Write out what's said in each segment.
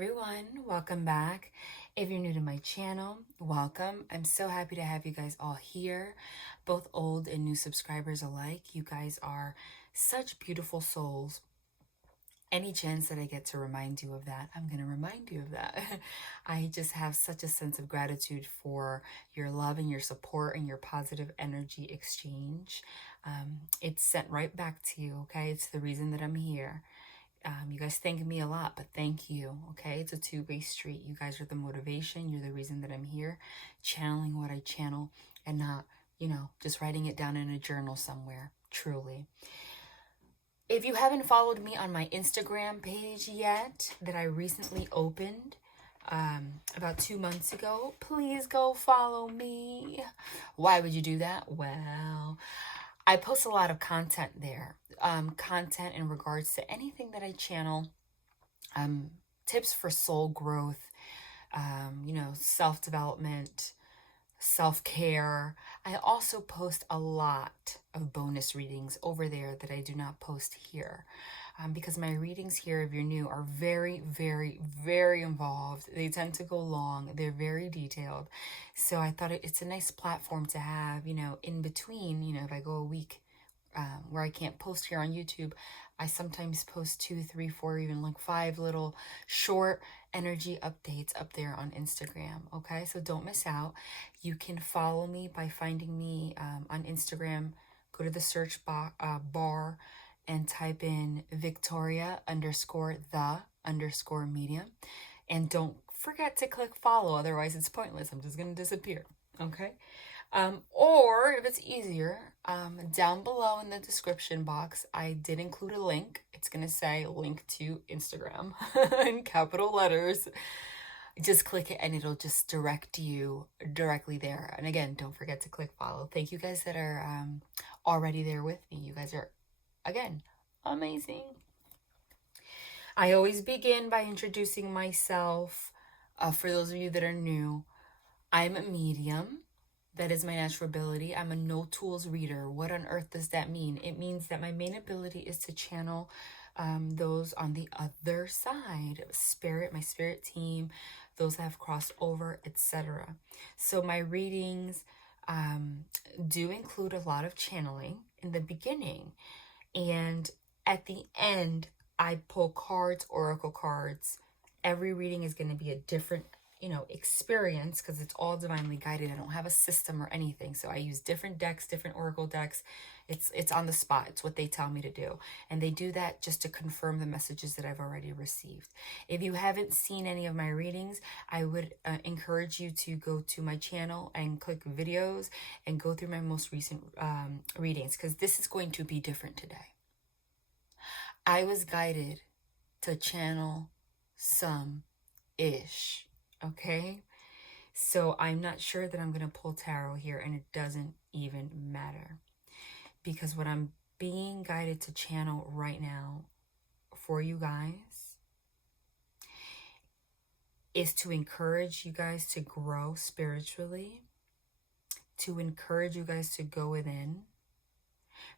everyone, welcome back. If you're new to my channel, welcome. I'm so happy to have you guys all here, both old and new subscribers alike. You guys are such beautiful souls. Any chance that I get to remind you of that, I'm going to remind you of that. I just have such a sense of gratitude for your love and your support and your positive energy exchange. It's sent right back to you, okay? It's the reason that I'm here. You guys thank me a lot, but thank you, okay? It's a two-way street. You guys are the motivation. You're the reason that I'm here, channeling what I channel and not, just writing it down in a journal somewhere, truly. If you haven't followed me on my Instagram page yet, that I recently opened about 2 months ago, please go follow me. Why would you do that? Well, I post a lot of content there, content in regards to anything that I channel, tips for soul growth, self-development, self-care. I also post a lot of bonus readings over there that I do not post here. Because my readings here, if you're new, are very, very, very involved. They tend to go long. They're very detailed. So I thought it's a nice platform to have, in between, if I go a week where I can't post here on YouTube, I sometimes post 2, 3, 4, even like 5 little short energy updates up there on Instagram. Okay, so don't miss out. You can follow me by finding me on Instagram. Go to the search bar and type in Victoria_the_medium. And don't forget to click follow, otherwise it's pointless. I'm just going to disappear, okay? Or if it's easier, down below in the description box, I did include a link. It's going to say link to Instagram in capital letters. Just click it and it'll just direct you directly there. And again, don't forget to click follow. Thank you guys that are already there with me. You guys are, again, amazing. I always begin by introducing myself. For those of you that are new, I'm a medium. That is my natural ability. I'm a no tools reader. What on earth does that mean? It means that my main ability is to channel those on the other side, spirit, my spirit team, those that have crossed over, etc. So my readings do include a lot of channeling in the beginning, and at the end I pull cards, oracle cards. Every reading is going to be a different experience, because it's all divinely guided. I don't have a system or anything, so I use different decks, different oracle decks. It's on the spot. It's what they tell me to do, and they do that just to confirm the messages that I've already received. If you haven't seen any of my readings, I would encourage you to go to my channel and click videos and go through my most recent readings, because this is going to be different today. I was guided to channel some ish. Okay, so I'm not sure that I'm going to pull tarot here, and it doesn't even matter, because what I'm being guided to channel right now for you guys is to encourage you guys to grow spiritually, to encourage you guys to go within,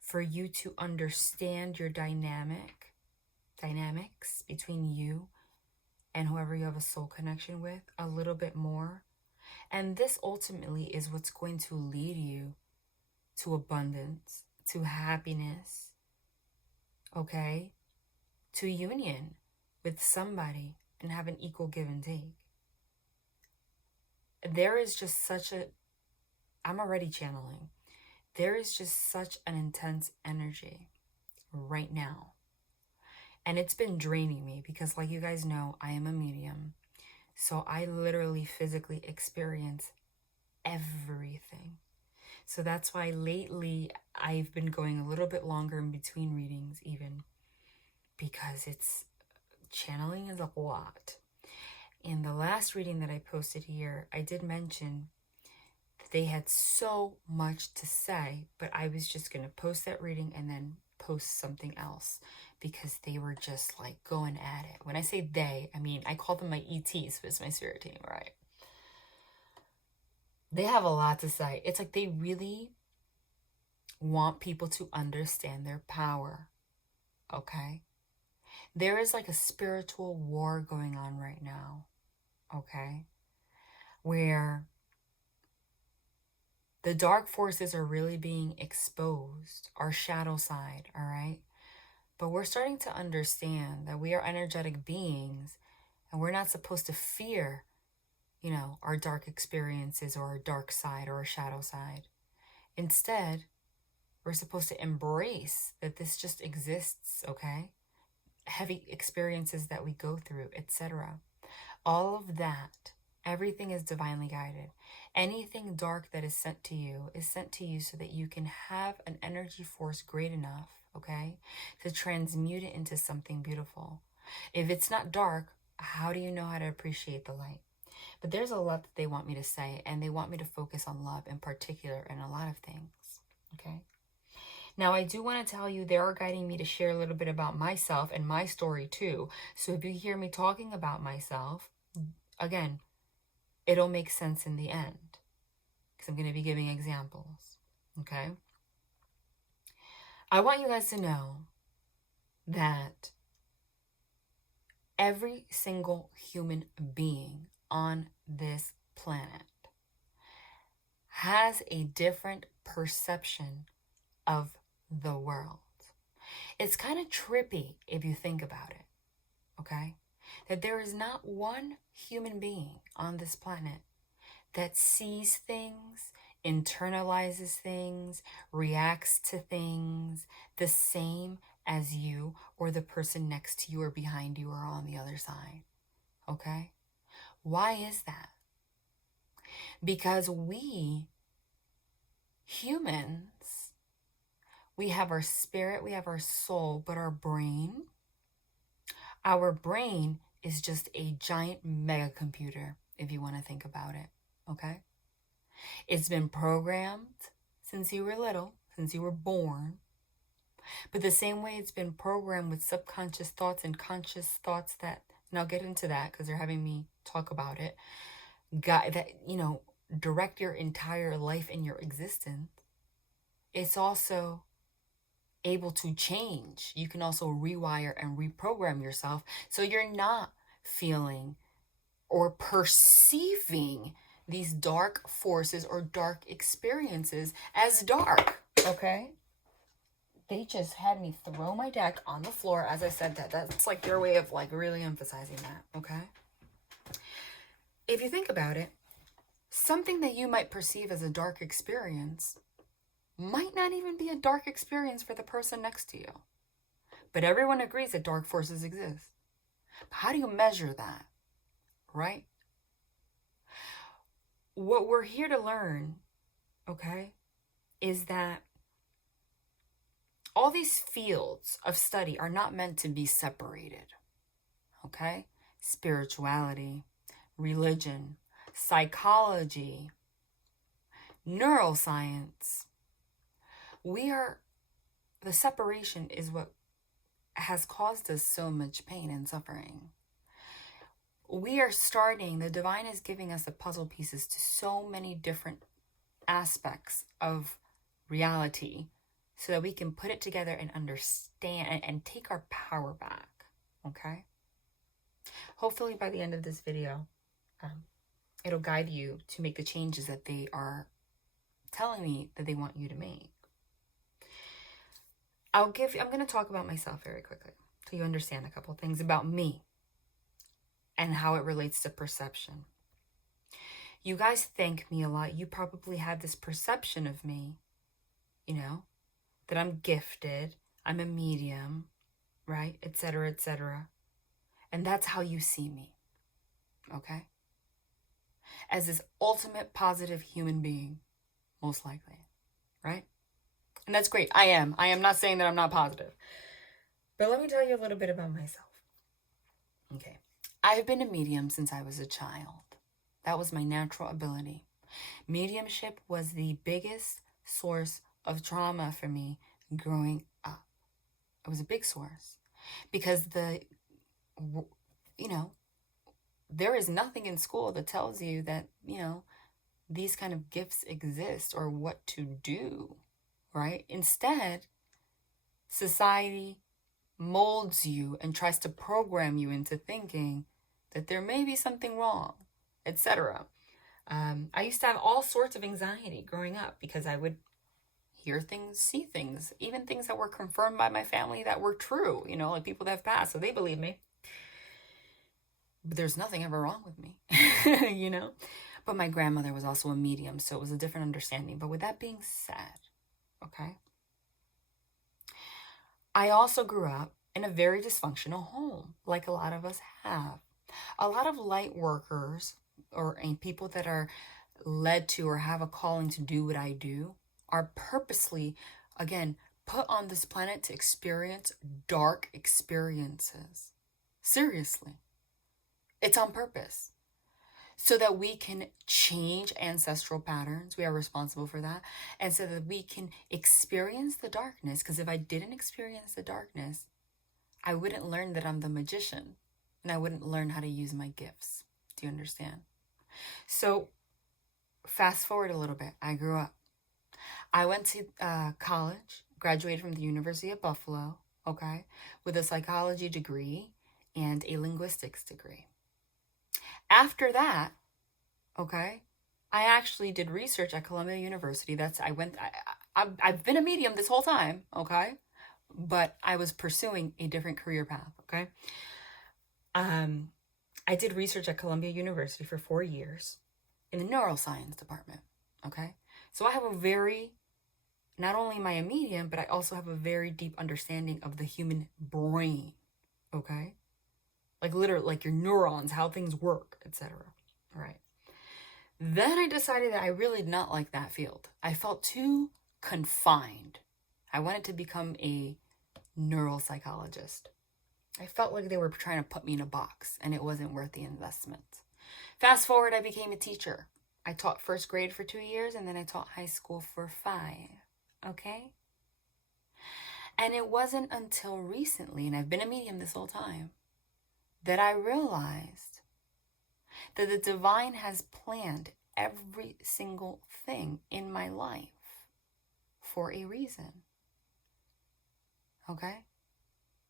for you to understand your dynamics between you and whoever you have a soul connection with a little bit more. And this ultimately is what's going to lead you to abundance, to happiness, okay? To union with somebody and have an equal give and take. There is just I'm already channeling. There is just such an intense energy right now. And it's been draining me because, like you guys know, I am a medium. So I literally physically experience everything. So that's why lately I've been going a little bit longer in between readings even, because channeling is a lot. In the last reading that I posted here, I did mention that they had so much to say, but I was just going to post that reading and then post something else, because they were just like going at it. When I say they, I mean, I call them my ETs, but it's my spirit team, right? They have a lot to say. It's like they really want people to understand their power, okay? There is like a spiritual war going on right now, okay? Where the dark forces are really being exposed, our shadow side, all right? But we're starting to understand that we are energetic beings and we're not supposed to fear, our dark experiences or our dark side or our shadow side. Instead, we're supposed to embrace that this just exists, okay? Heavy experiences that we go through, etc. All of that, everything is divinely guided. Anything dark that is sent to you so that you can have an energy force great enough, okay, to transmute it into something beautiful. If it's not dark, how do you know how to appreciate the light? But there's a lot that they want me to say, and they want me to focus on love in particular in a lot of things, okay? Now, I do want to tell you, they are guiding me to share a little bit about myself and my story too. So if you hear me talking about myself, again, it'll make sense in the end because I'm going to be giving examples, okay? I want you guys to know that every single human being on this planet has a different perception of the world. It's kind of trippy if you think about it, okay? That there is not one human being on this planet that sees things, internalizes things, reacts to things the same as you or the person next to you or behind you or on the other side, okay? Why is that? Because we humans, we have our spirit, we have our soul, but our brain is just a giant mega computer, if you want to think about it, okay? It's been programmed since you were little, since you were born. But the same way it's been programmed with subconscious thoughts and conscious thoughts that, and I'll get into that because they're having me talk about it, direct your entire life and your existence. It's also able to change. You can also rewire and reprogram yourself so you're not feeling or perceiving these dark forces or dark experiences as dark, okay? They just had me throw my deck on the floor as I said that. That's like their way of like really emphasizing that, okay? If you think about it, something that you might perceive as a dark experience might not even be a dark experience for the person next to you. But everyone agrees that dark forces exist. How do you measure that, right? What we're here to learn, okay, is that all these fields of study are not meant to be separated, okay? Spirituality, religion, psychology, neuroscience. The separation is what has caused us so much pain and suffering. The divine is giving us the puzzle pieces to so many different aspects of reality so that we can put it together and understand and take our power back, okay? Hopefully by the end of this video, it'll guide you to make the changes that they are telling me that they want you to make. I'm going to talk about myself very quickly so you understand a couple things about me and how it relates to perception. You guys thank me a lot. You probably have this perception of me, that I'm gifted, I'm a medium, right, etc., etc. And that's how you see me, okay? As this ultimate positive human being, most likely, right? And that's great. I am not saying that I'm not positive. But let me tell you a little bit about myself. Okay. I've been a medium since I was a child. That was my natural ability. Mediumship was the biggest source of trauma for me growing up. It was a big source because there is nothing in school that tells you that, these kind of gifts exist or what to do, right? Instead, society, molds you and tries to program you into thinking that there may be something wrong, etc. I used to have all sorts of anxiety growing up because I would hear things, see things, even things that were confirmed by my family that were true, you know, like people that have passed, so they believe me. But there's nothing ever wrong with me, you know? But my grandmother was also a medium, so it was a different understanding. But with that being said, okay, I also grew up in a very dysfunctional home, like a lot of us have. A lot of light workers or people that are led to or have a calling to do what I do are purposely, again, put on this planet to experience dark experiences. Seriously. It's on purpose. So that we can change ancestral patterns. We are responsible for that. And so that we can experience the darkness. Because if I didn't experience the darkness, I wouldn't learn that I'm the magician. And I wouldn't learn how to use my gifts. Do you understand? So fast forward a little bit. I grew up. I went to college, graduated from the University of Buffalo, okay, with a psychology degree and a linguistics degree. After that, okay, I actually did research at Columbia University. I've been a medium this whole time, okay, but I was pursuing a different career path, okay. I did research at Columbia University for 4 years in the neuroscience department, okay. So I have not only am I a medium, but I also have a very deep understanding of the human brain, okay. Like literally, like your neurons, how things work, etc. Right. Then I decided that I really did not like that field. I felt too confined. I wanted to become a neuropsychologist. I felt like they were trying to put me in a box and it wasn't worth the investment. Fast forward, I became a teacher. I taught first grade for 2 years and then I taught high school for 5. Okay? And it wasn't until recently, and I've been a medium this whole time, that I realized that the divine has planned every single thing in my life for a reason. Okay?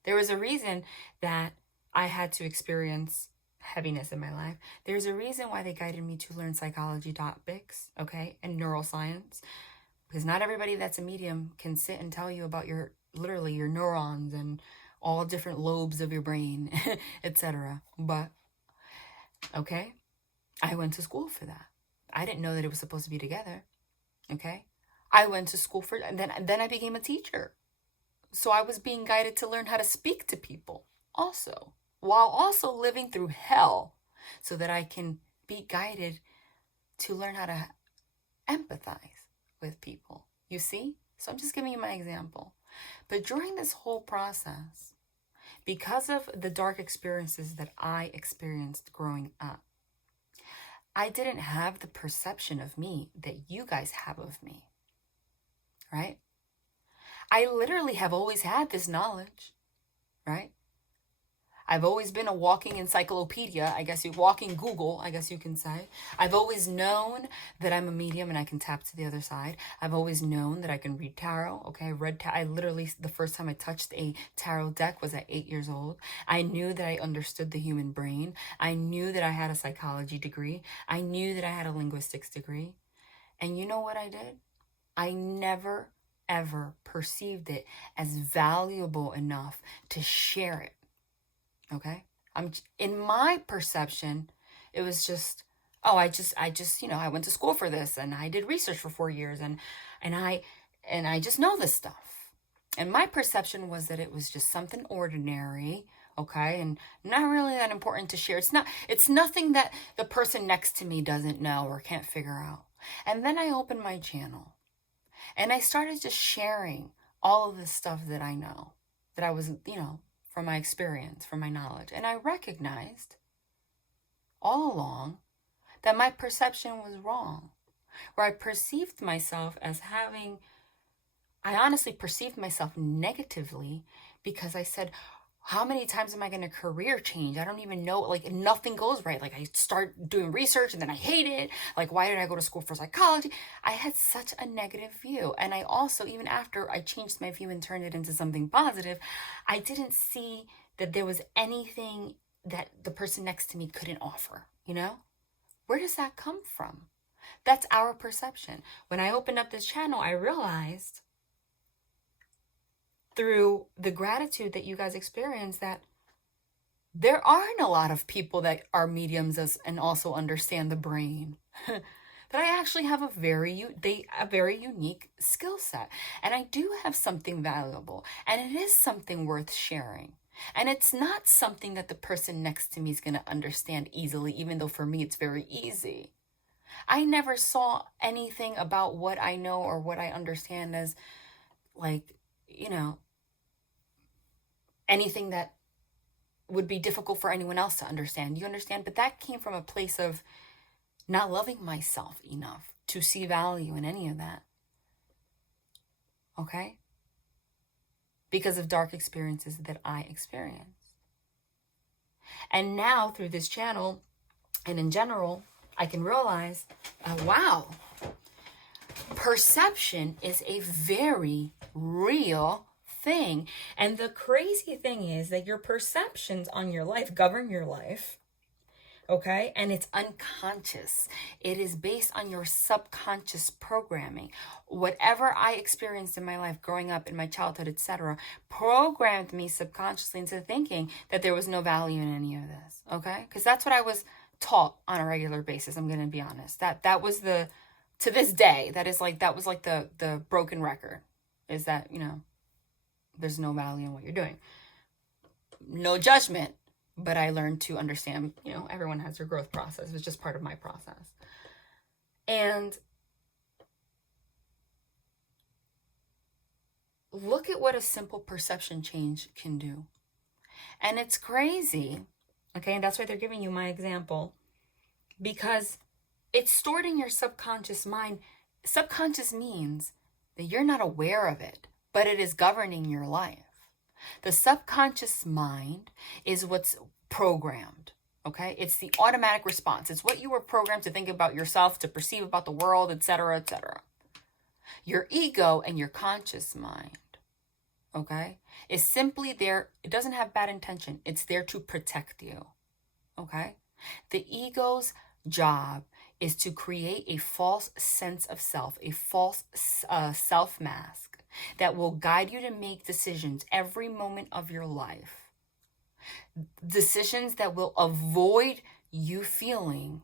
There was a reason that I had to experience heaviness in my life. There's a reason why they guided me to learn psychology topics, okay, and neuroscience. Because not everybody that's a medium can sit and tell you about literally your neurons and all different lobes of your brain, etc. But, okay, I went to school for that. I didn't know that it was supposed to be together, okay? I went to school for, and then I became a teacher. So I was being guided to learn how to speak to people also, while also living through hell so that I can be guided to learn how to empathize with people. You see? So I'm just giving you my example. But during this whole process, because of the dark experiences that I experienced growing up, I didn't have the perception of me that you guys have of me, right? I literally have always had this knowledge, right? I've always been a walking encyclopedia, walking Google, I guess you can say. I've always known that I'm a medium and I can tap to the other side. I've always known that I can read tarot, okay? I literally, the first time I touched a tarot deck was at 8 years old. I knew that I understood the human brain. I knew that I had a psychology degree. I knew that I had a linguistics degree. And you know what I did? I never, ever perceived it as valuable enough to share it. Okay. In my perception, it was just, I went to school for this and I did research for 4 years and I just know this stuff. And my perception was that it was just something ordinary, okay, and not really that important to share. It's nothing that the person next to me doesn't know or can't figure out. And then I opened my channel and I started just sharing all of the stuff that I know, that I was, from my experience, from my knowledge. And I recognized all along that my perception was wrong, where I perceived myself as I honestly perceived myself negatively because I said, How many times am I going to career change? I don't even know. Like, nothing goes right. Like, I start doing research and then I hate it. Like, why did I go to school for psychology? I had such a negative view. And I also, even after I changed my view and turned it into something positive, I didn't see that there was anything that the person next to me couldn't offer, you know? Where does that come from? That's our perception. When I opened up this channel, I realized through the gratitude that you guys experience that there aren't a lot of people that are mediums and also understand the brain. That I actually have a very unique skill set, and I do have something valuable, and it is something worth sharing. And it's not something that the person next to me is going to understand easily, even though for me it's very easy. I never saw anything about what I know or what I understand as, like, you know, anything that would be difficult for anyone else to understand. You understand? But that came from a place of not loving myself enough to see value in any of that. Okay? Because of dark experiences that I experienced. And now through this channel and in general, I can realize, wow, perception is a very real thing. And the crazy thing is that your perceptions on your life govern your life. Okay? And it's unconscious. It is based on your subconscious programming. Whatever I experienced in my life growing up, in my childhood, etc., programmed me subconsciously into thinking that there was no value in any of this. Okay? Because that's what I was taught on a regular basis. I'm going to be honest. That was to this day, that was like the broken record, is that, you know, there's no value in what you're doing. No judgment, but I learned to understand, you know, everyone has their growth process. It was just part of my process. And look at what a simple perception change can do. And it's crazy, okay? And that's why they're giving you my example, because it's stored in your subconscious mind. Subconscious means that you're not aware of it, but it is governing your life. The subconscious mind is what's programmed, okay? It's the automatic response. It's what you were programmed to think about yourself, to perceive about the world, etc., etc. Your ego and your conscious mind, okay, is simply there. It doesn't have bad intention. It's there to protect you, okay? The ego's job is to create a false sense of self, a false self mask that will guide you to make decisions every moment of your life. Decisions that will avoid you feeling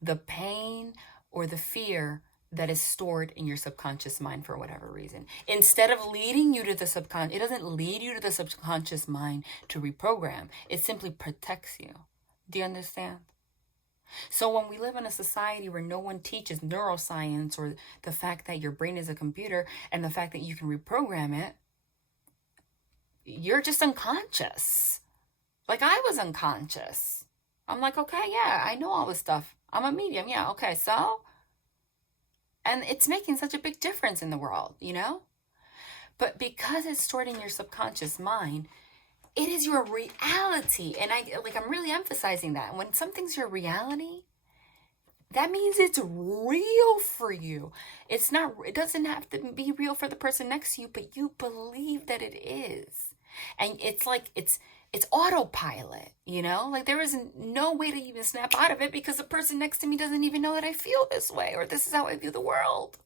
the pain or the fear that is stored in your subconscious mind for whatever reason. Instead of leading you to the subconscious, it doesn't lead you to the subconscious mind to reprogram. It simply protects you. Do you understand? So when we live in a society where no one teaches neuroscience or the fact that your brain is a computer and the fact that you can reprogram it, you're just unconscious. Like I was unconscious. I'm like, okay, yeah, I know all this stuff. I'm a medium. Yeah, okay, so? And it's making such a big difference in the world, you know? But because it's stored in your subconscious mind, it is your reality. And I'm really emphasizing that. When something's your reality, that means it's real for you. It doesn't have to be real for the person next to you, but you believe that it is. And it's like, it's autopilot, you know? Like there is no way to even snap out of it because the person next to me doesn't even know that I feel this way or this is how I view the world.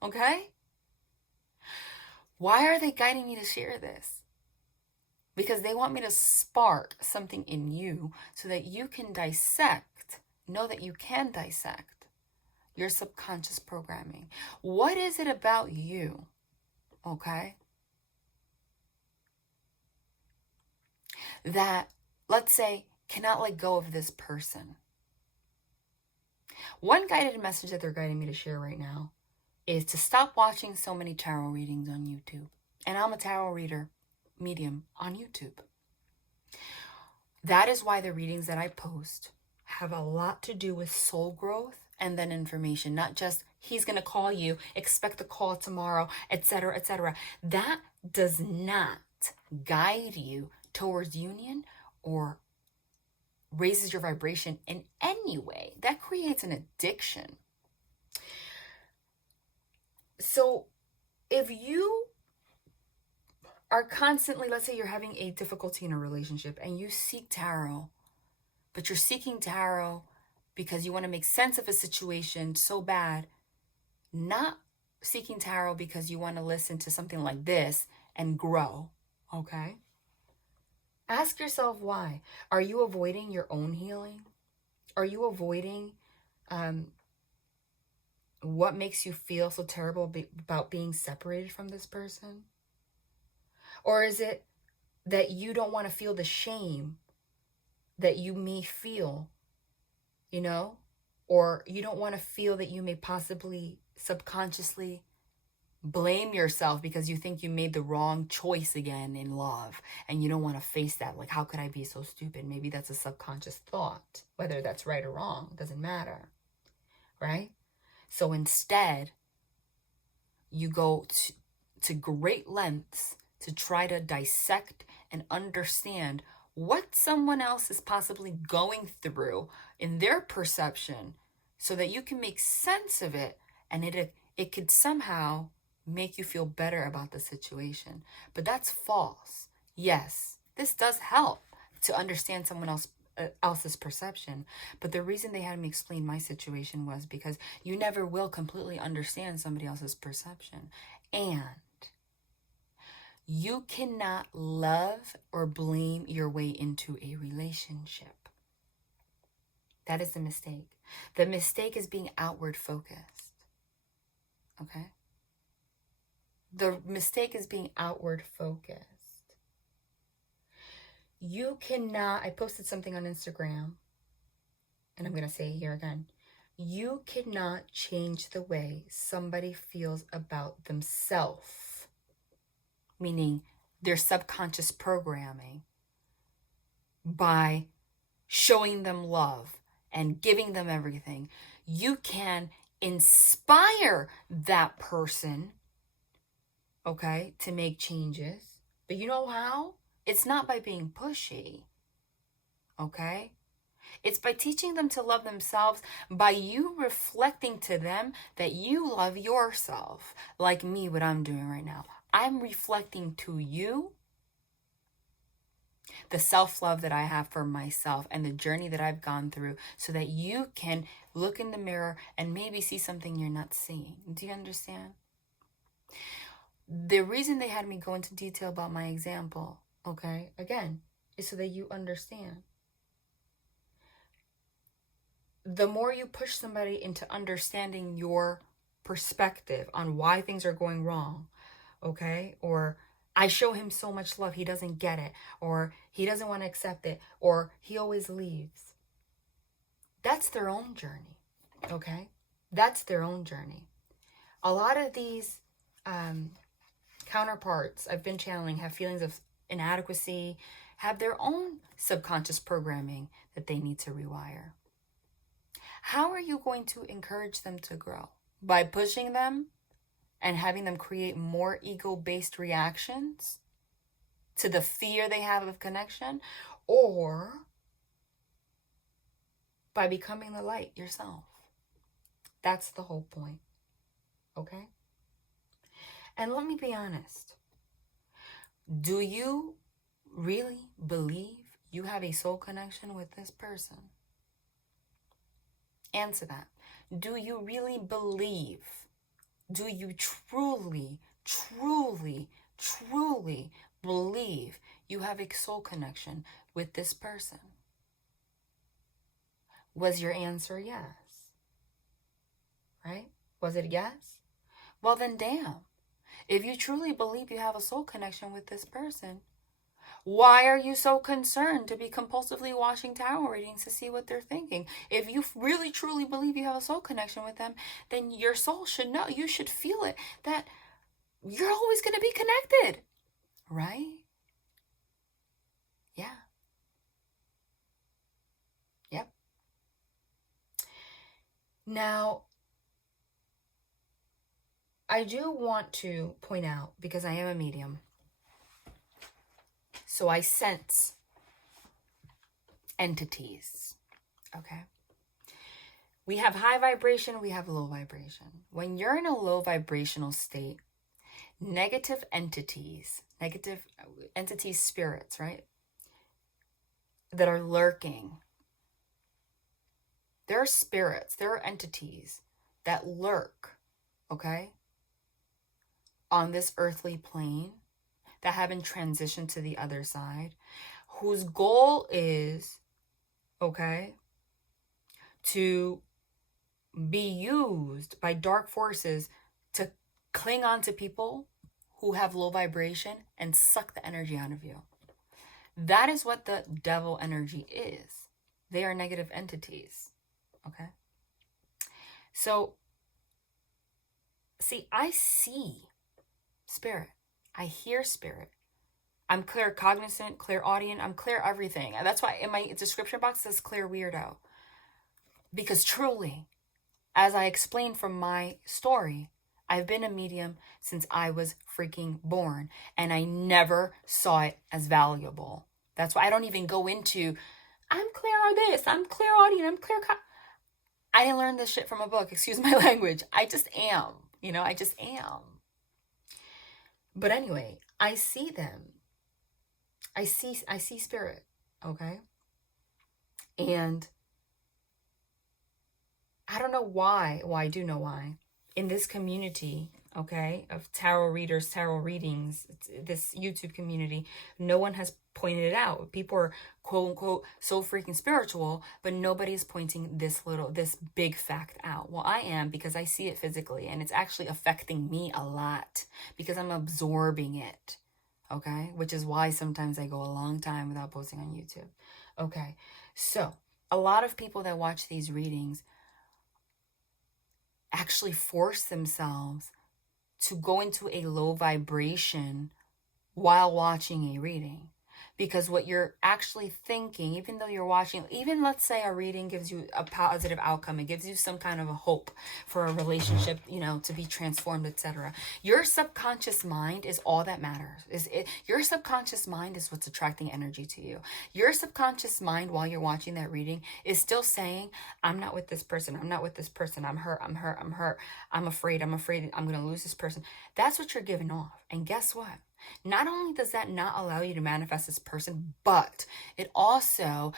Okay? Why are they guiding me to share this? Because they want me to spark something in you so that you can know that you can dissect your subconscious programming. What is it about you, okay, that, let's say, cannot let go of this person? One guided message that they're guiding me to share right now is to stop watching so many tarot readings on YouTube. And I'm a tarot reader medium on YouTube. That is why the readings that I post have a lot to do with soul growth and then information, not just he's going to call you, expect a call tomorrow, etc., etc. That does not guide you towards union or raises your vibration in any way, that creates an addiction. So if you are constantly, let's say you're having a difficulty in a relationship and you seek tarot, but you're seeking tarot because you want to make sense of a situation so bad, not seeking tarot because you want to listen to something like this and grow, okay? Ask yourself why. Are you avoiding your own healing? Are you avoiding what makes you feel so terrible about being separated from this person? Or is it that you don't want to feel the shame that you may feel, you know? Or you don't want to feel that you may possibly subconsciously blame yourself because you think you made the wrong choice again in love and you don't want to face that. Like, how could I be so stupid? Maybe that's a subconscious thought. Whether that's right or wrong doesn't matter, right? So instead, you go to great lengths to try to dissect and understand what someone else is possibly going through in their perception so that you can make sense of it, and it could somehow make you feel better about the situation. But that's false. Yes, this does help to understand someone else's perception, but the reason they had me explain my situation was because you never will completely understand somebody else's perception, and you cannot love or blame your way into a relationship. That is the mistake. The mistake is being outward focused. Okay? The mistake is being outward focused. You cannot, I posted something on Instagram, and I'm going to say it here again. You cannot change the way somebody feels about themselves, meaning their subconscious programming, by showing them love and giving them everything. You can inspire that person, okay, to make changes. But you know how? It's not by being pushy, okay? It's by teaching them to love themselves, by you reflecting to them that you love yourself. Like me, what I'm doing right now. I'm reflecting to you the self-love that I have for myself and the journey that I've gone through so that you can look in the mirror and maybe see something you're not seeing. Do you understand? The reason they had me go into detail about my example, okay, again, is so that you understand. The more you push somebody into understanding your perspective on why things are going wrong, okay, or I show him so much love, he doesn't get it, or he doesn't want to accept it, or he always leaves. That's their own journey, okay? That's their own journey. A lot of these counterparts I've been channeling have feelings of inadequacy, have their own subconscious programming that they need to rewire. How are you going to encourage them to grow? By pushing them and having them create more ego-based reactions to the fear they have of connection, or by becoming the light yourself? That's the whole point, okay? And let me be honest. Do you really believe you have a soul connection with this person? Answer that. Do you really believe? Do you truly, truly, truly believe you have a soul connection with this person? Was your answer yes? Right? Was it yes? Well then, damn. If you truly believe you have a soul connection with this person, why are you so concerned to be compulsively watching tarot readings to see what they're thinking? If you really truly believe you have a soul connection with them, then your soul should know, you should feel it, that you're always going to be connected, right? Yeah. Yep. Now, I do want to point out, because I am a medium, So I sense entities, okay? We have high vibration, we have low vibration. When you're in a low vibrational state, negative entities, spirits, right? That are lurking. There are spirits, there are entities that lurk, okay? On this earthly plane, that haven't transitioned to the other side, whose goal is, okay, to be used by dark forces to cling on to people who have low vibration and suck the energy out of you. That is what the devil energy is. They are negative entities, okay? So, see, I see spirit. I hear spirit. I'm claircognizant, clairaudient, I'm clear everything. And that's why in my description box it says CLAIRWEIRDO. Because truly, as I explained from my story, I've been a medium since I was freaking born. And I never saw it as valuable. That's why I don't even go into, I'm this, I'm clairaudient, I'm I didn't learn this shit from a book, excuse my language. I just am, I just am. But anyway, I see them. I see spirit, okay? And I don't know why. Well, I do know why. In this community, okay, of tarot readers, tarot readings, this YouTube community, no one has pointed it out. People are quote unquote so freaking spiritual, but nobody's pointing this big fact out. Well, I am, because I see it physically, and it's actually affecting me a lot because I'm absorbing it. Okay, which is why sometimes I go a long time without posting on YouTube. Okay, so a lot of people that watch these readings actually force themselves to go into a low vibration while watching a reading. Because what you're actually thinking, even though you're watching, even let's say a reading gives you a positive outcome, it gives you some kind of a hope for a relationship, to be transformed, etc. Your subconscious mind is all that matters. Your subconscious mind is what's attracting energy to you. Your subconscious mind, while you're watching that reading, is still saying, I'm not with this person. I'm not with this person. I'm hurt. I'm hurt. I'm hurt. I'm afraid. I'm going to lose this person. That's what you're giving off. And guess what? Not only does that not allow you to manifest this person, but it also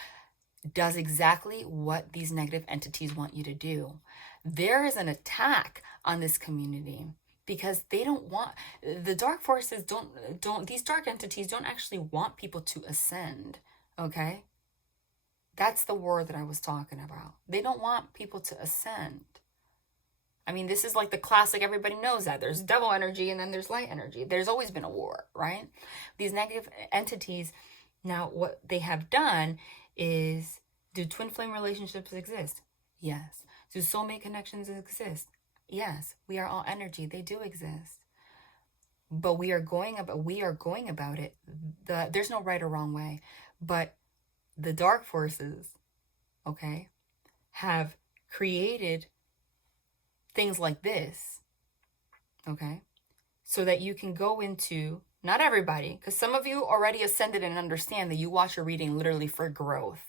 does exactly what these negative entities want you to do. There is an attack on this community because they don't want, the dark forces these dark entities don't actually want people to ascend, okay? That's the word that I was talking about. They don't want people to ascend. I mean, this is like the classic, everybody knows that. There's devil energy and then there's light energy. There's always been a war, right? These negative entities, now what they have done is, do twin flame relationships exist? Yes. Do soulmate connections exist? Yes. We are all energy. They do exist. But we are going about it. There's no right or wrong way. But the dark forces, okay, have created things like this, okay, so that you can go into, not everybody, because some of you already ascended and understand that you watch a reading literally for growth.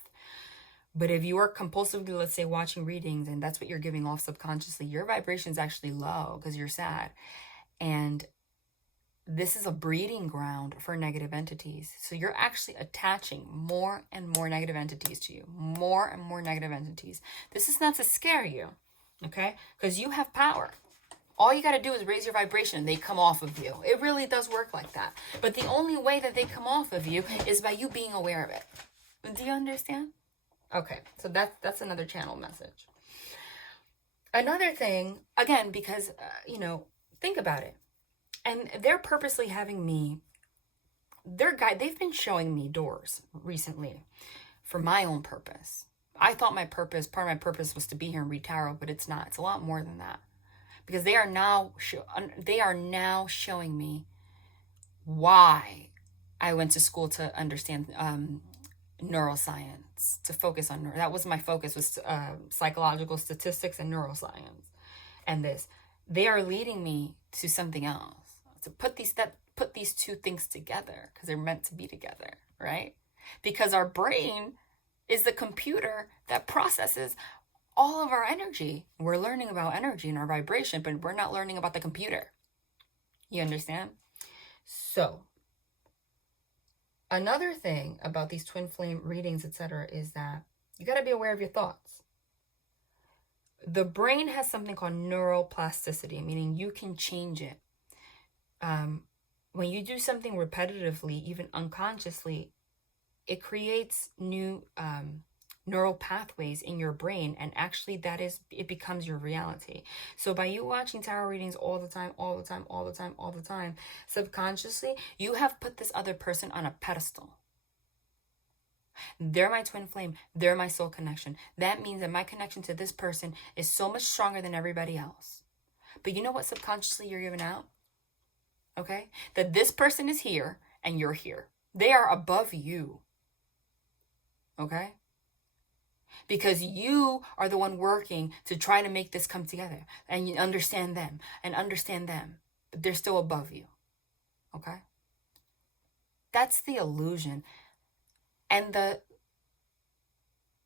But if you are compulsively, let's say, watching readings and that's what you're giving off subconsciously, your vibration is actually low because you're sad. And this is a breeding ground for negative entities. So you're actually attaching more and more negative entities to you, more and more negative entities. This is not to scare you. Okay? Because you have power. All you got to do is raise your vibration and they come off of you. It really does work like that. But the only way that they come off of you is by you being aware of it. Do you understand? Okay, so that's another channel message. Another thing, again, because, think about it. And they're purposely having me, they've been showing me doors recently for my own purpose. I thought part of my purpose was to be here and read tarot, but it's not. It's a lot more than that. Because they are now showing me why I went to school to understand neuroscience, to focus on that was my focus, was psychological statistics and neuroscience. And they are leading me to something else, to put these two things together because they're meant to be together. right? Because our brain is the computer that processes all of our energy. We're learning about energy and our vibration, but we're not learning about the computer. You understand? So, another thing about these twin flame readings, etc., is that you got to be aware of your thoughts. The brain has something called neuroplasticity, meaning you can change it. When you do something repetitively, even unconsciously, it creates new neural pathways in your brain, and actually it becomes your reality. So by you watching tarot readings all the time, subconsciously, you have put this other person on a pedestal. They're my twin flame. They're my soul connection. That means that my connection to this person is so much stronger than everybody else. But you know what subconsciously you're giving out? Okay? That this person is here and you're here. They are above you. Okay? Because you are the one working to try to make this come together. And you understand them and understand them. But they're still above you. Okay? That's the illusion. And the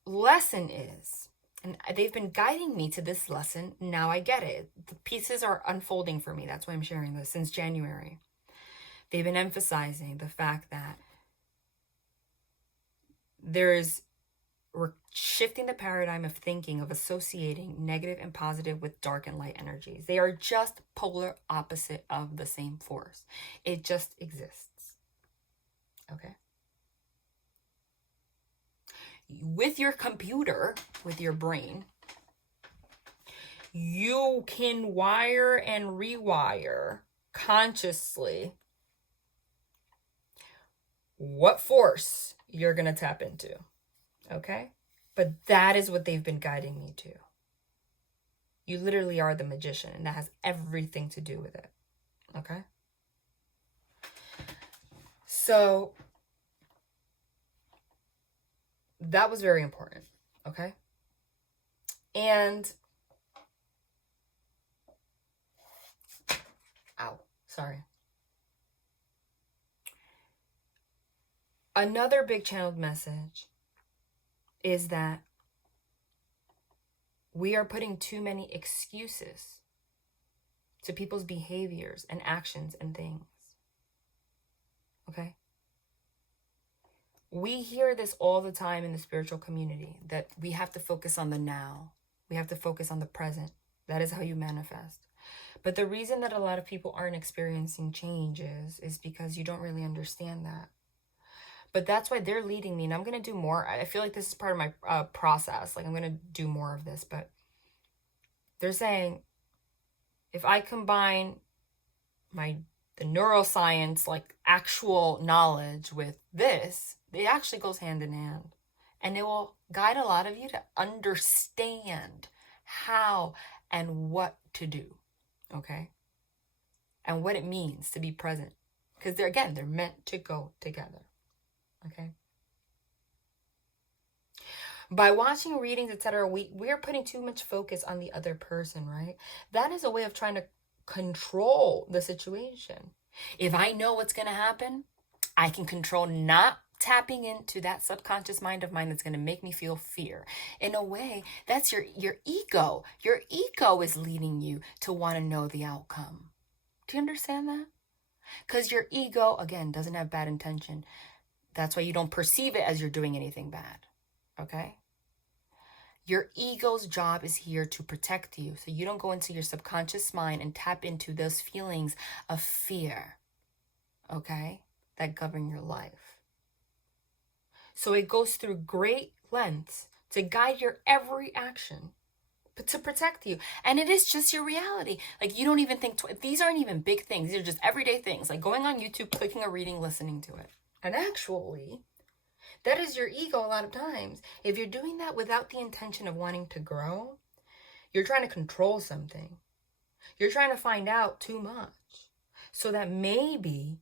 lesson is, and they've been guiding me to this lesson. Now I get it. The pieces are unfolding for me. That's why I'm sharing this since January. They've been emphasizing the fact that we're shifting the paradigm of thinking, of associating negative and positive with dark and light energies. They are just polar opposite of the same force. It just exists. Okay? With your computer, with your brain, you can wire and rewire consciously what force you're going to tap into. Okay? But that is what they've been guiding me to. You literally are the magician, and that has everything to do with it. Okay? So that was very important. Okay? And sorry. Another big channeled message is that we are putting too many excuses to people's behaviors and actions and things. Okay? We hear this all the time in the spiritual community, that we have to focus on the now. We have to focus on the present. That is how you manifest. But the reason that a lot of people aren't experiencing changes is because you don't really understand that. But that's why they're leading me, and I'm going to do more. I feel like this is part of my process. Like, I'm going to do more of this, but they're saying, if I combine the neuroscience, like actual knowledge with this, it actually goes hand in hand. And it will guide a lot of you to understand how and what to do, okay? And what it means to be present. Because they're meant to go together. Okay. By watching readings, etc., we're putting too much focus on the other person, right? That is a way of trying to control the situation. If I know what's going to happen, I can control not tapping into that subconscious mind of mine that's going to make me feel fear. In a way, that's your ego. Your ego is leading you to want to know the outcome. Do you understand that? Because your ego, again, doesn't have bad intention. That's why you don't perceive it as you're doing anything bad, okay? Your ego's job is here to protect you, so you don't go into your subconscious mind and tap into those feelings of fear, okay, that govern your life. So it goes through great lengths to guide your every action, but to protect you. And it is just your reality. Like, you don't even think, these aren't even big things. These are just everyday things, like going on YouTube, clicking a reading, listening to it. And actually, that is your ego a lot of times. If you're doing that without the intention of wanting to grow, you're trying to control something. You're trying to find out too much so that maybe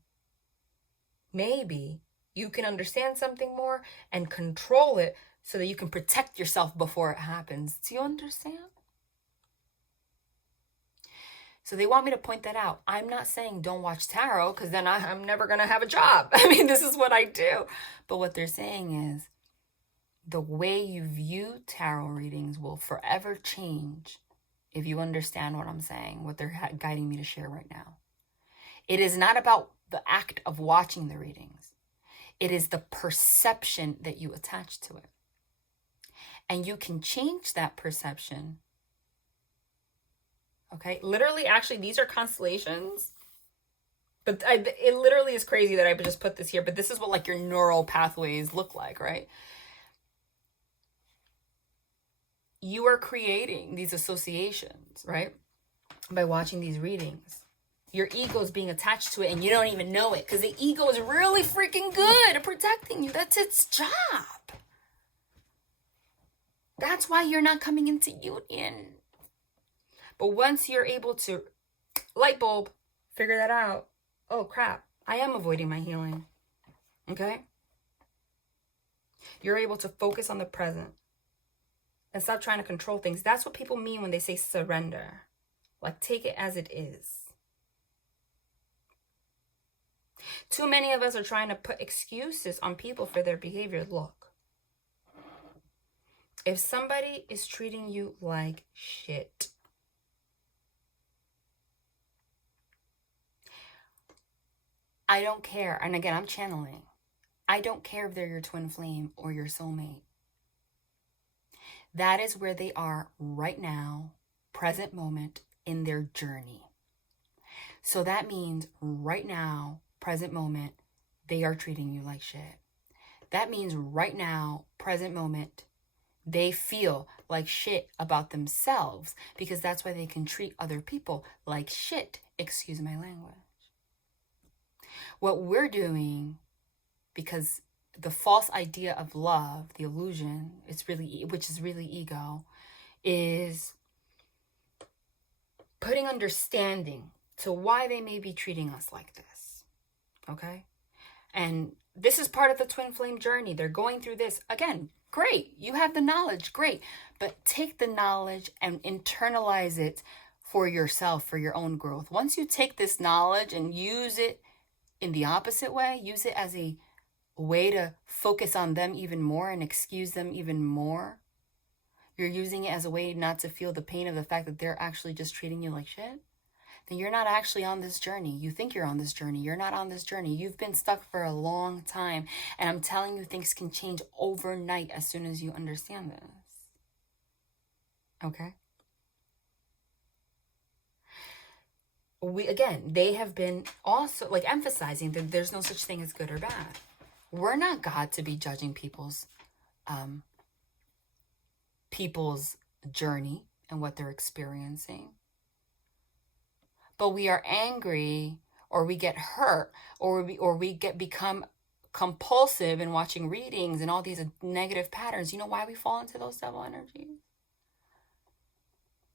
you can understand something more and control it so that you can protect yourself before it happens. Do you understand? So they want me to point that out. I'm not saying don't watch tarot, because then I'm never going to have a job. I mean, this is what I do. But what they're saying is the way you view tarot readings will forever change if you understand what I'm saying, what they're guiding me to share right now. It is not about the act of watching the readings. It is the perception that you attach to it. And you can change that perception. Okay, literally, actually, these are constellations. But it literally is crazy that I just put this here. But this is what like your neural pathways look like, right? You are creating these associations, right? By watching these readings. Your ego is being attached to it and you don't even know it, because the ego is really freaking good at protecting you. That's its job. That's why you're not coming into union. But once you're able to, light bulb, figure that out. Oh crap, I am avoiding my healing. Okay? You're able to focus on the present and stop trying to control things. That's what people mean when they say surrender. Like, take it as it is. Too many of us are trying to put excuses on people for their behavior. Look, if somebody is treating you like shit, I don't care. And again, I'm channeling. I don't care if they're your twin flame or your soulmate. That is where they are right now, present moment in their journey. So that means right now, present moment, they are treating you like shit. That means right now, present moment, they feel like shit about themselves, because that's why they can treat other people like shit. Excuse my language. What we're doing, because the false idea of love, the illusion, which is really ego, is putting understanding to why they may be treating us like this. Okay? And this is part of the twin flame journey. They're going through this. Again, great. You have the knowledge. Great. But take the knowledge and internalize it for yourself, for your own growth. Once you take this knowledge and use it in the opposite way, use it as a way to focus on them even more and excuse them even more. You're using it as a way not to feel the pain of the fact that they're actually just treating you like shit. Then you're not actually on this journey. You think you're on this journey. You're not on this journey. You've been stuck for a long time. And I'm telling you, things can change overnight as soon as you understand this. Okay? They have been also like emphasizing that there's no such thing as good or bad. We're not God to be judging people's journey and what they're experiencing. But we are angry, or we get hurt, or we become compulsive in watching readings and all these negative patterns. You know why we fall into those devil energies?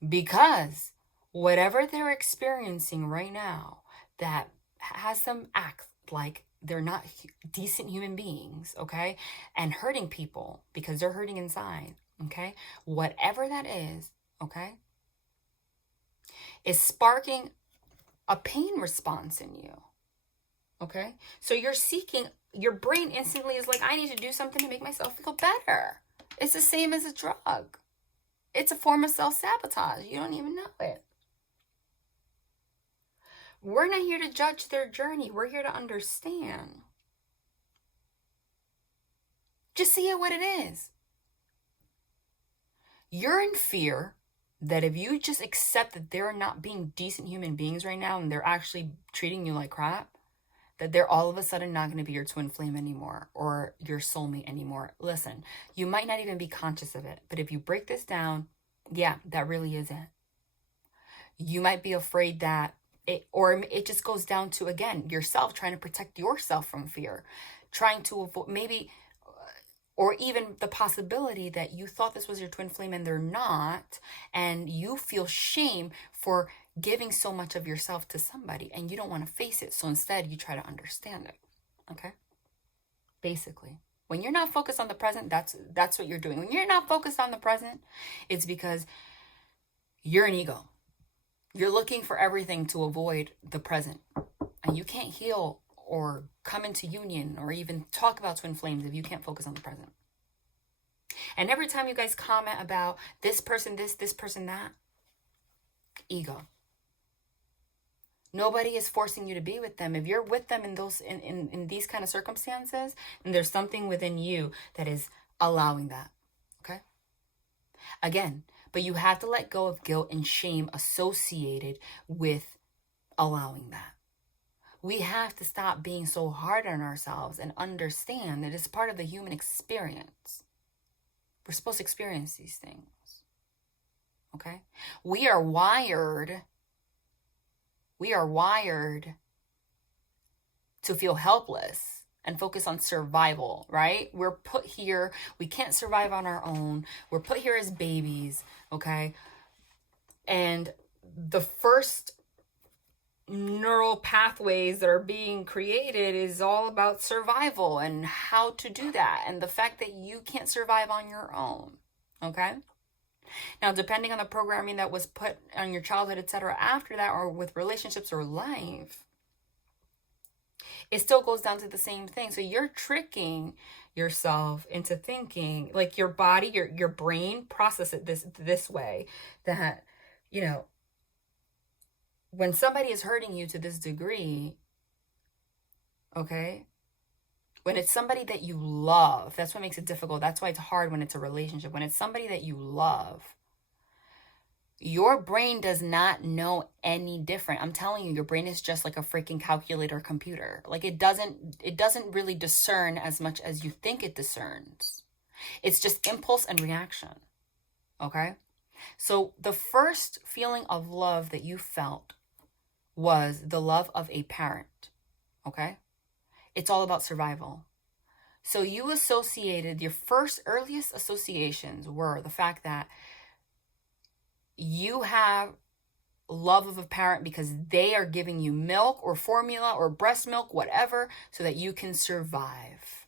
Because whatever they're experiencing right now that has them act like they're not decent human beings, okay? And hurting people because they're hurting inside, okay? Whatever that is, okay? Is sparking a pain response in you, okay? So you're seeking, your brain instantly is like, I need to do something to make myself feel better. It's the same as a drug. It's a form of self-sabotage. You don't even know it. We're not here to judge their journey. We're here to understand. Just see it what it is. You're in fear that if you just accept that they're not being decent human beings right now and they're actually treating you like crap, that they're all of a sudden not going to be your twin flame anymore or your soulmate anymore. Listen, you might not even be conscious of it, but if you break this down, yeah, that really is it. You might be afraid that it just goes down to, again, yourself trying to protect yourself from fear, trying to avoid maybe, or even the possibility that you thought this was your twin flame and they're not, and you feel shame for giving so much of yourself to somebody and you don't want to face it. So instead you try to understand it. Okay? Basically, when you're not focused on the present, that's what you're doing. When you're not focused on the present, it's because you're an ego. You're looking for everything to avoid the present. And you can't heal or come into union or even talk about twin flames if you can't focus on the present. And every time you guys comment about this person this person that, ego. Nobody is forcing you to be with them. If you're with them in those in these kind of circumstances, and there's something within you that is allowing that. Okay? Again, but you have to let go of guilt and shame associated with allowing that. We have to stop being so hard on ourselves and understand that it's part of the human experience. We're supposed to experience these things. Okay? We are wired to feel helpless and focus on survival, right? We're put here. We can't survive on our own. We're put here as babies, okay? And the first neural pathways that are being created is all about survival and how to do that, and the fact that you can't survive on your own, okay? Now, depending on the programming that was put on your childhood, etc., after that, or with relationships or life, it still goes down to the same thing. So you're tricking yourself into thinking, like your body, your brain process it this way, that, you know, when somebody is hurting you to this degree, okay, when it's somebody that you love, that's what makes it difficult. That's why it's hard when it's a relationship. When it's somebody that you love, your brain does not know any different. I'm telling you, your brain is just like a freaking calculator computer. Like it doesn't really discern as much as you think it discerns. It's just impulse and reaction. Okay? So the first feeling of love that you felt was the love of a parent. Okay? It's all about survival. So you associated, your earliest associations were the fact that you have love of a parent because they are giving you milk or formula or breast milk, whatever, so that you can survive.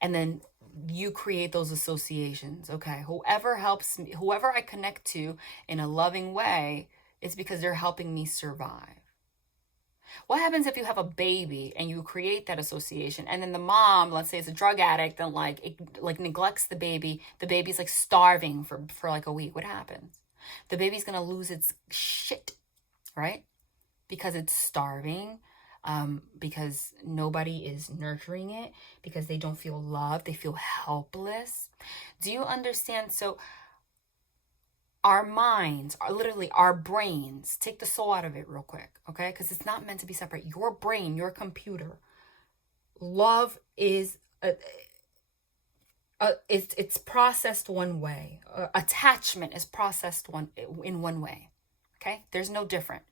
And then you create those associations. Okay, whoever helps me, whoever I connect to in a loving way, it's because they're helping me survive. What happens if you have a baby and you create that association, and then the mom, let's say it's a drug addict, and like neglects the baby, the baby's like starving for like a week? What happens? The baby's gonna lose its shit, right? Because it's starving, because nobody is nurturing it, because they don't feel loved, they feel helpless. Do you understand? So our minds are literally our brains. Take the soul out of it real quick, okay? Because it's not meant to be separate. Your brain, your computer. Love is it's processed one way. Attachment is processed in one way. Okay? There's no different.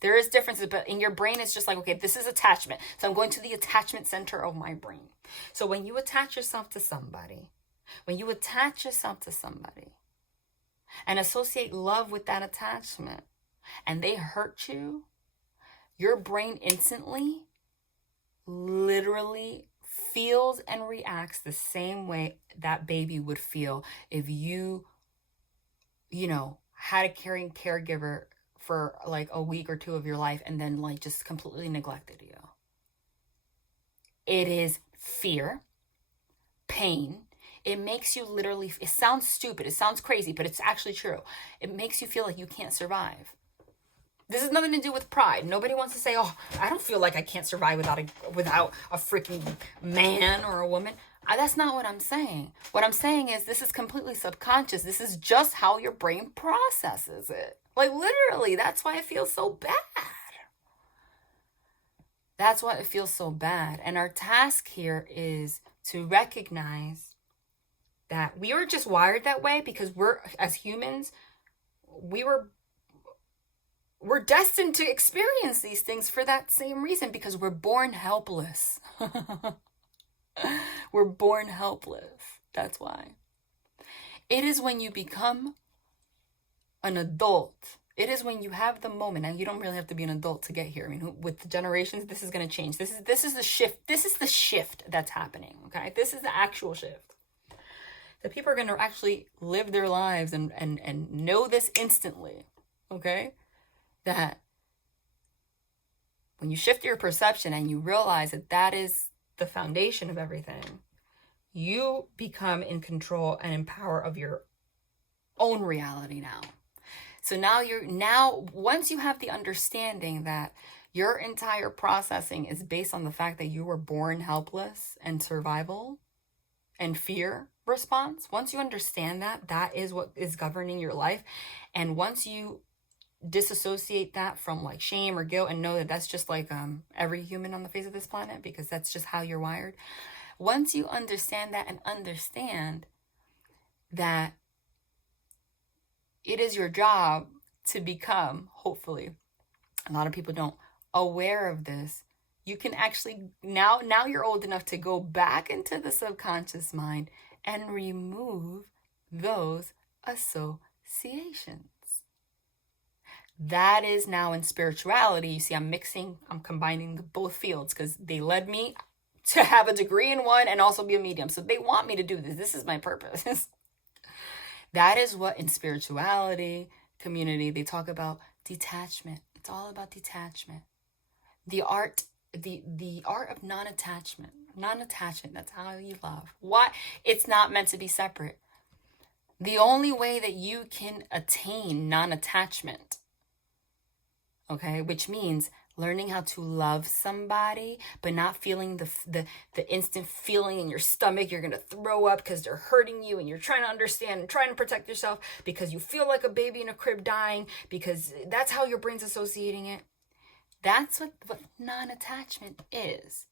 There is differences, but in your brain, it's just like, okay, this is attachment. So I'm going to the attachment center of my brain. So when you attach yourself to somebody, and associate love with that attachment, and they hurt you, your brain instantly, literally feels and reacts the same way that baby would feel if you had a caring caregiver for like a week or two of your life and then like just completely neglected you. It is fear, pain. It makes you literally, it sounds stupid, it sounds crazy, but it's actually true. It makes you feel like you can't survive. This has nothing to do with pride. Nobody wants to say, oh, I don't feel like I can't survive without a freaking man or a woman. That's not what I'm saying. What I'm saying is this is completely subconscious. This is just how your brain processes it. Like literally, that's why it feels so bad. That's why it feels so bad. And our task here is to recognize that we were just wired that way because as humans, we're destined to experience these things for that same reason, because we're born helpless. We're born helpless. That's why. It is when you become an adult. It is when you have the moment, and you don't really have to be an adult to get here. I mean, with the generations, this is going to change. This is the shift. This is the shift that's happening. Okay, this is the actual shift. The people are going to actually live their lives and know this instantly. Okay. that when you shift your perception and you realize that that is the foundation of everything, you become in control and in power of your own reality now. So now once you have the understanding that your entire processing is based on the fact that you were born helpless and survival and fear response, once you understand that, that is what is governing your life. And once you disassociate that from like shame or guilt and know that that's just like every human on the face of this planet, because that's just how you're wired. Once you understand that and understand that it is your job to become, hopefully, a lot of people don't, aware of this, you can actually, now you're old enough to go back into the subconscious mind and remove those associations. That is now in spirituality. You see, I'm combining both fields because they led me to have a degree in one and also be a medium. So they want me to do this. This is my purpose. That is what in spirituality community, they talk about detachment. It's all about detachment. The art of non-attachment. Non-attachment, that's how you love. Why? It's not meant to be separate. The only way that you can attain non-attachment, okay, which means learning how to love somebody, but not feeling the instant feeling in your stomach you're going to throw up because they're hurting you and you're trying to understand and trying to protect yourself because you feel like a baby in a crib dying because that's how your brain's associating it. That's what non-attachment is.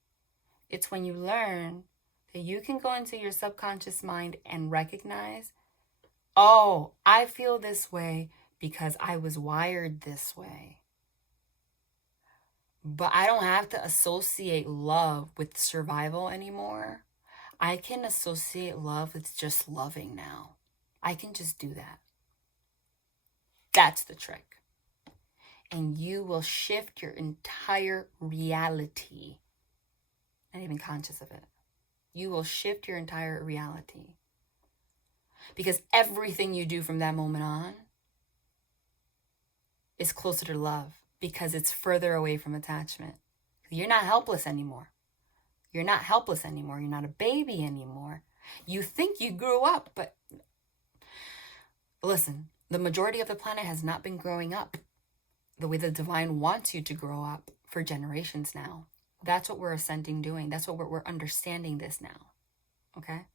It's when you learn that you can go into your subconscious mind and recognize, oh, I feel this way because I was wired this way. But I don't have to associate love with survival anymore. I can associate love with just loving now. I can just do that. That's the trick. And you will shift your entire reality. Not even conscious of it. You will shift your entire reality. Because everything you do from that moment on is closer to love. Because it's further away from attachment. You're not helpless anymore. You're not helpless anymore. You're not a baby anymore. You think you grew up, but listen, the majority of the planet has not been growing up the way the divine wants you to grow up for generations now. That's what we're ascending doing. That's what we're understanding this now. Okay?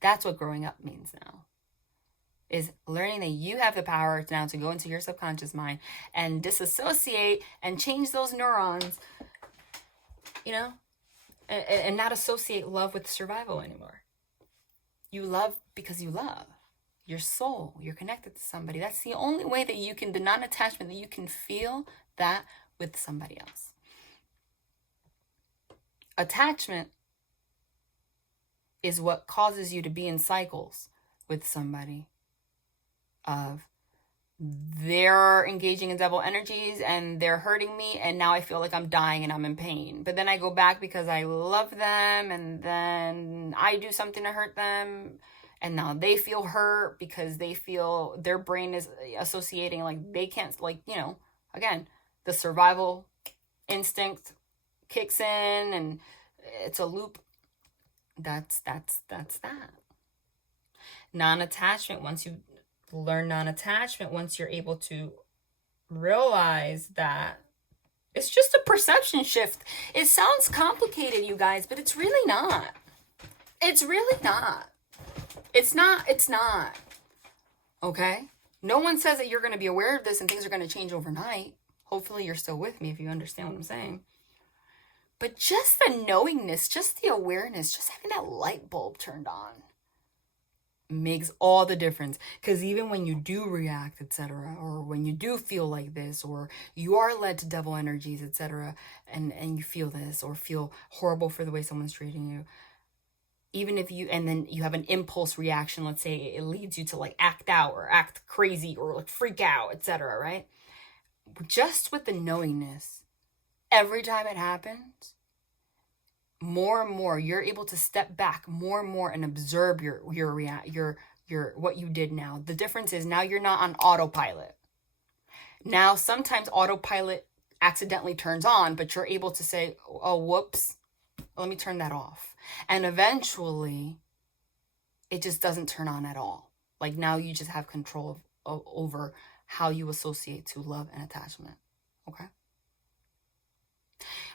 That's what growing up means now. Is learning that you have the power now to go into your subconscious mind and disassociate and change those neurons, you know, and not associate love with survival anymore. You love because you love. Your soul, you're connected to somebody. That's the only way that you can, the non-attachment, that you can feel that with somebody else. Attachment is what causes you to be in cycles with somebody. Of they're engaging in devil energies and they're hurting me and now I feel like I'm dying and I'm in pain. But then I go back because I love them and then I do something to hurt them and now they feel hurt because they feel their brain is associating like they can't, like, you know, again, the survival instinct kicks in and it's a loop. That's that. Non-attachment, once you learn non-attachment, once you're able to realize that it's just a perception shift. It sounds complicated, you guys, but it's really not. It's really not. It's not. Okay? No one says that you're going to be aware of this and things are going to change overnight. Hopefully you're still with me if you understand what I'm saying. But just the knowingness, just the awareness, just having that light bulb turned on makes all the difference. Because even when you do react, etc., or when you do feel like this, or you are led to devil energies, etc., and you feel this or feel horrible for the way someone's treating you, even if you, and then you have an impulse reaction, let's say it leads you to like act out or act crazy or like freak out, etc., right? Just with the knowingness, every time it happens, more and more you're able to step back more and more and observe your what you did now. The difference is now you're not on autopilot. Now, sometimes autopilot accidentally turns on, but you're able to say, oh, whoops, let me turn that off. And eventually, it just doesn't turn on at all. Like now you just have control over how you associate to love and attachment. Okay?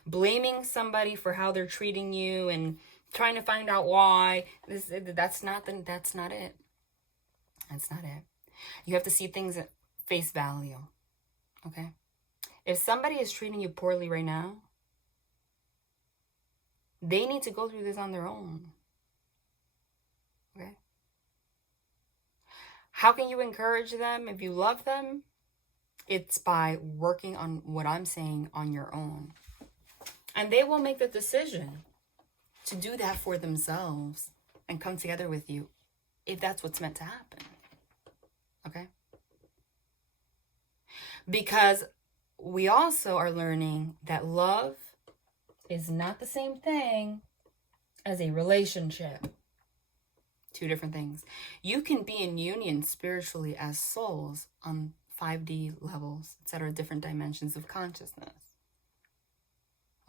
Blaming somebody for how they're treating you and trying to find out why, that's not it. That's not it. You have to see things at face value. Okay? If somebody is treating you poorly right now, they need to go through this on their own. Okay? How can you encourage them if you love them? It's by working on what I'm saying on your own. And they will make the decision to do that for themselves and come together with you if that's what's meant to happen. Okay? Because we also are learning that love is not the same thing as a relationship. Two different things. You can be in union spiritually as souls on 5D levels, etc., different dimensions of consciousness.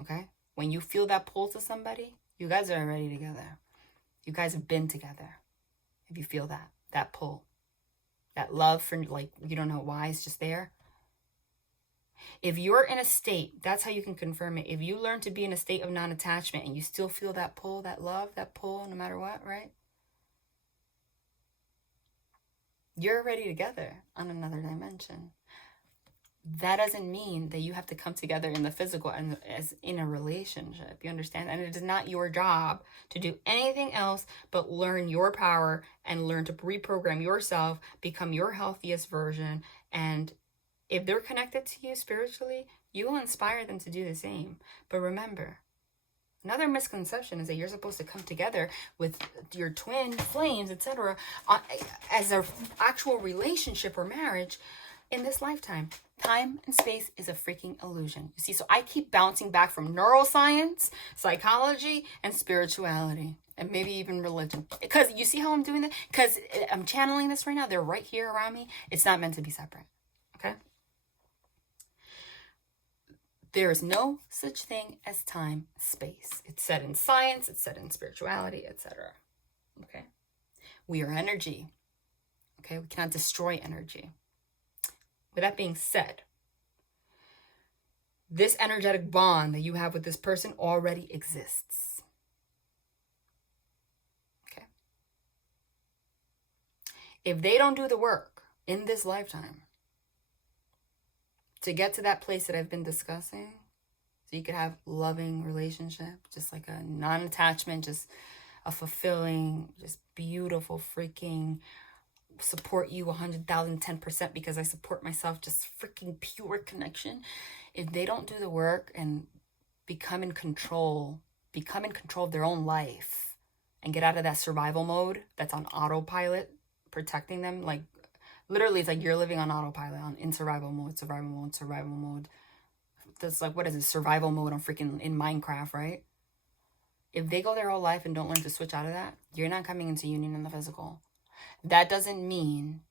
Okay? When you feel that pull to somebody, you guys are already together. You guys have been together. If you feel that pull, that love for, like, you don't know why, it's just there. If you're in a state, that's how you can confirm it. If you learn to be in a state of non-attachment and you still feel that pull, that love, that pull, no matter what, right? You're already together on another dimension. That doesn't mean that you have to come together in the physical and as in a relationship. You understand? And it is not your job to do anything else but learn your power and learn to reprogram yourself, become your healthiest version. And if they're connected to you spiritually, you will inspire them to do the same. But remember, another misconception is that you're supposed to come together with your twin flames, etc., as an actual relationship or marriage in this lifetime. Time and space is a freaking illusion. You see, so I keep bouncing back from neuroscience, psychology, and spirituality, and maybe even religion. Because you see how I'm doing that? Because I'm channeling this right now. They're right here around me. It's not meant to be separate. Okay? There is no such thing as time, space. It's said in science, it's said in spirituality, etc. Okay? We are energy. Okay? We cannot destroy energy. With that being said, this energetic bond that you have with this person already exists. Okay? If they don't do the work in this lifetime to get to that place that I've been discussing, so you could have loving relationship, just like a non-attachment, just a fulfilling, just beautiful freaking support you 100,000, 10% because I support myself, just freaking pure connection. If they don't do the work and become in control of their own life and get out of that survival mode that's on autopilot, protecting them, like literally it's like you're living on autopilot, in survival mode. That's like, what is it? Survival mode on freaking in Minecraft, right? If they go their whole life and don't learn to switch out of that, you're not coming into union in the physical. That doesn't mean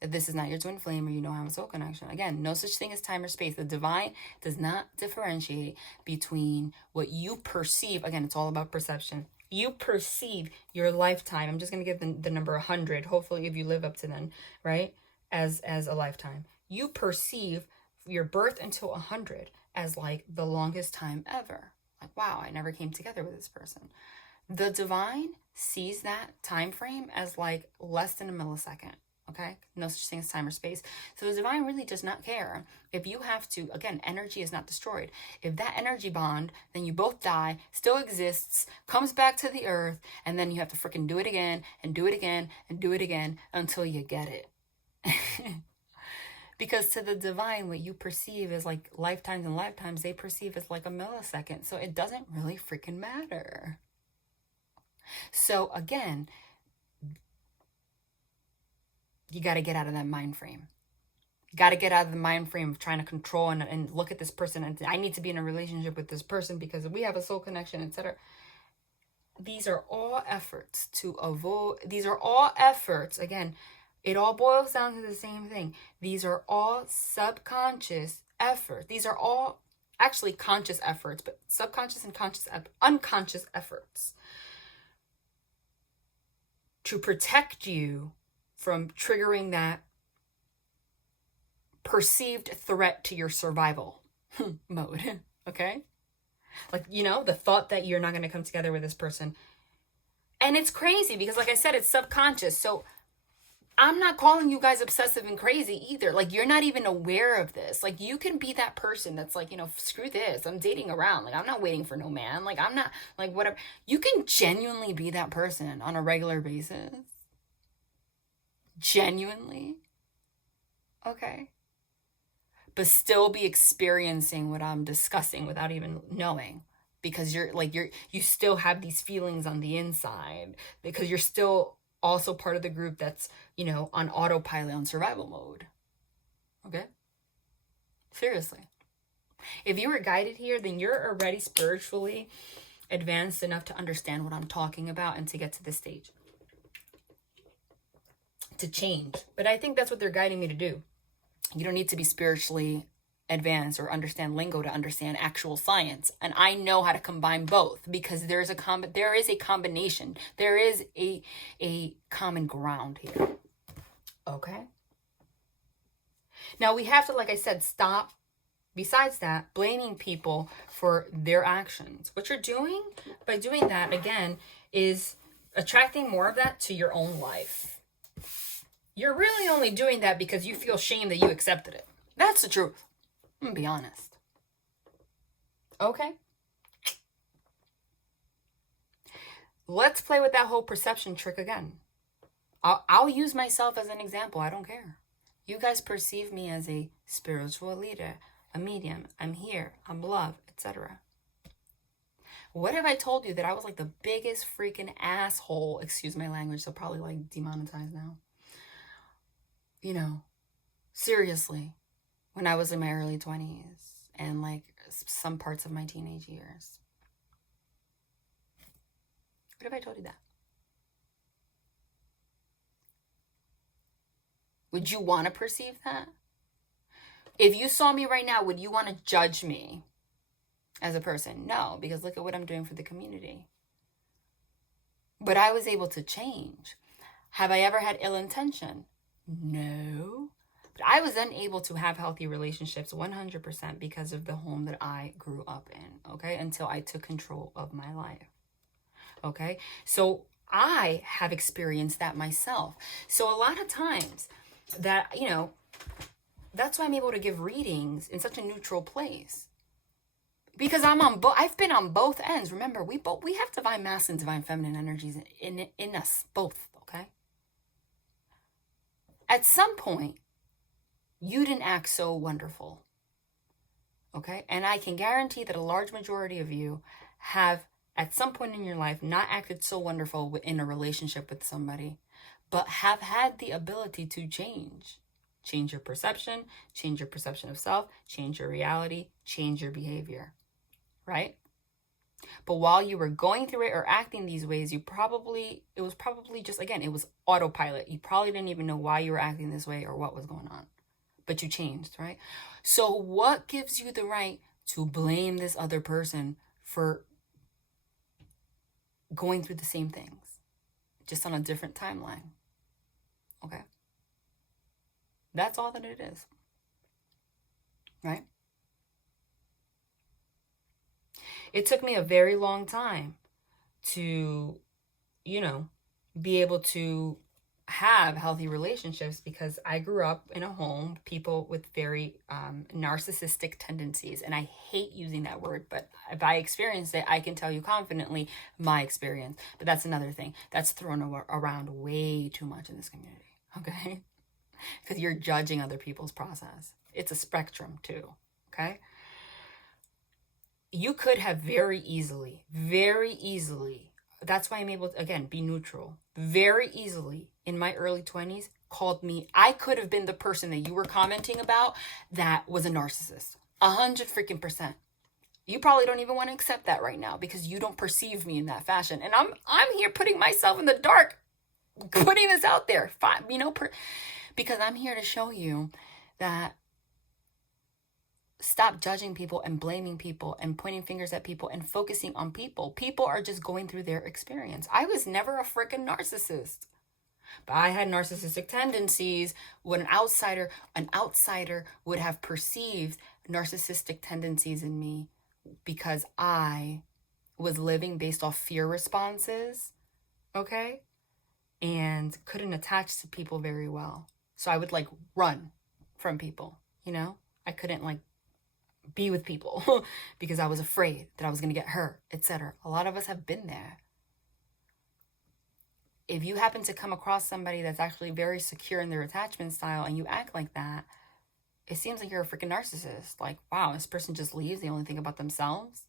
that this is not your twin flame or you don't have a soul connection. Again, no such thing as time or space. The divine does not differentiate between what you perceive. Again, it's all about perception. You perceive your lifetime. I'm just going to give the number 100. Hopefully, if you live up to then, right? As a lifetime. You perceive your birth until 100 as like the longest time ever. Like, wow, I never came together with this person. The divine sees that time frame as like less than a millisecond. Okay? No such thing as time or space. So the divine really does not care if you have to, again, energy is not destroyed. If that energy bond, then you both die, still exists, comes back to the earth, and then you have to freaking do it again, and do it again, and do it again until you get it. Because to the divine, what you perceive as like lifetimes and lifetimes, they perceive as like a millisecond. So it doesn't really freaking matter. So again, you got to get out of that mind frame. You got to get out of the mind frame of trying to control and look at this person. And I need to be in a relationship with this person because we have a soul connection, etc. These are all efforts to avoid. These are all efforts, again, It all boils down to the same thing. These are all subconscious efforts. These are all actually conscious efforts, but subconscious and unconscious efforts to protect you from triggering that perceived threat to your survival mode. Okay? Like, you know, the thought that you're not going to come together with this person. And it's crazy because, like I said, it's subconscious. So I'm not calling you guys obsessive and crazy either. Like, you're not even aware of this. Like, you can be that person that's like, you know, screw this. I'm dating around. Like, I'm not waiting for no man. Like, I'm not, like, whatever. You can genuinely be that person on a regular basis. Genuinely. Okay. But still be experiencing what I'm discussing without even knowing. Because you still have these feelings on the inside. Because you're still also part of the group that's, you know, on autopilot, on survival mode. Okay? Seriously. If you were guided here, then you're already spiritually advanced enough to understand what I'm talking about and to get to this stage. To change. But I think that's what they're guiding me to do. You don't need to be spiritually advanced or understand lingo to understand actual science. And I know how to combine both because there is a combination. There is a common ground here. Okay? Now we have to, like I said, stop, besides that, blaming people for their actions. What you're doing by doing that, again, is attracting more of that to your own life. You're really only doing that because you feel shame that you accepted it. That's the truth. I'm gonna be honest. Okay? Let's play with that whole perception trick again. I'll use myself as an example. I don't care. You guys perceive me as a spiritual leader, a medium. I'm here. I'm love, etc. What if I told you that I was like the biggest freaking asshole? Excuse my language. They'll probably like demonetize now. You know, seriously. When I was in my early 20s and like some parts of my teenage years. What if I told you that? Would you want to perceive that? If you saw me right now, would you want to judge me as a person? No, because look at what I'm doing for the community. But I was able to change. Have I ever had ill intention? No. But I was unable to have healthy relationships 100% because of the home that I grew up in, okay? Until I took control of my life, okay? So I have experienced that myself. So a lot of times that, you know, that's why I'm able to give readings in such a neutral place. Because I've been on both ends. Remember, we have divine masculine, divine feminine energies in us both, okay? At some point, you didn't act so wonderful, okay? And I can guarantee that a large majority of you have, at some point in your life, not acted so wonderful in a relationship with somebody, but have had the ability to change. Change your perception of self, change your reality, change your behavior, right? But while you were going through it or acting these ways, it was probably just, again, it was autopilot. You probably didn't even know why you were acting this way or what was going on. But you changed, right? So what gives you the right to blame this other person for going through the same things, just on a different timeline? Okay? That's all that it is, right? It took me a very long time to, you know, be able to have healthy relationships because I grew up in a home, people with very narcissistic tendencies. And I hate using that word, but if I experienced it, I can tell you confidently my experience. But that's another thing. That's thrown around way too much in this community, okay? Because you're judging other people's process. It's a spectrum too, okay? You could have very easily, that's why I'm able to, again, be neutral, very easily in my early 20s called me, I could have been the person that you were commenting about that was a narcissist. 100%. You probably don't even want to accept that right now because you don't perceive me in that fashion. And I'm here putting myself in the dark putting this out there, because I'm here to show you that stop judging people and blaming people and pointing fingers at people and focusing on people. People are just going through their experience. I was never a freaking narcissist, but I had narcissistic tendencies. When an outsider would have perceived narcissistic tendencies in me because I was living based off fear responses, okay? And couldn't attach to people very well. So I would like run from people, you know? I couldn't like be with people because I was afraid that I was going to get hurt, etc. A lot of us have been there. If you happen to come across somebody that's actually very secure in their attachment style and you act like that, it seems like you're a freaking narcissist. Like, wow, this person just leaves. They only think about themselves.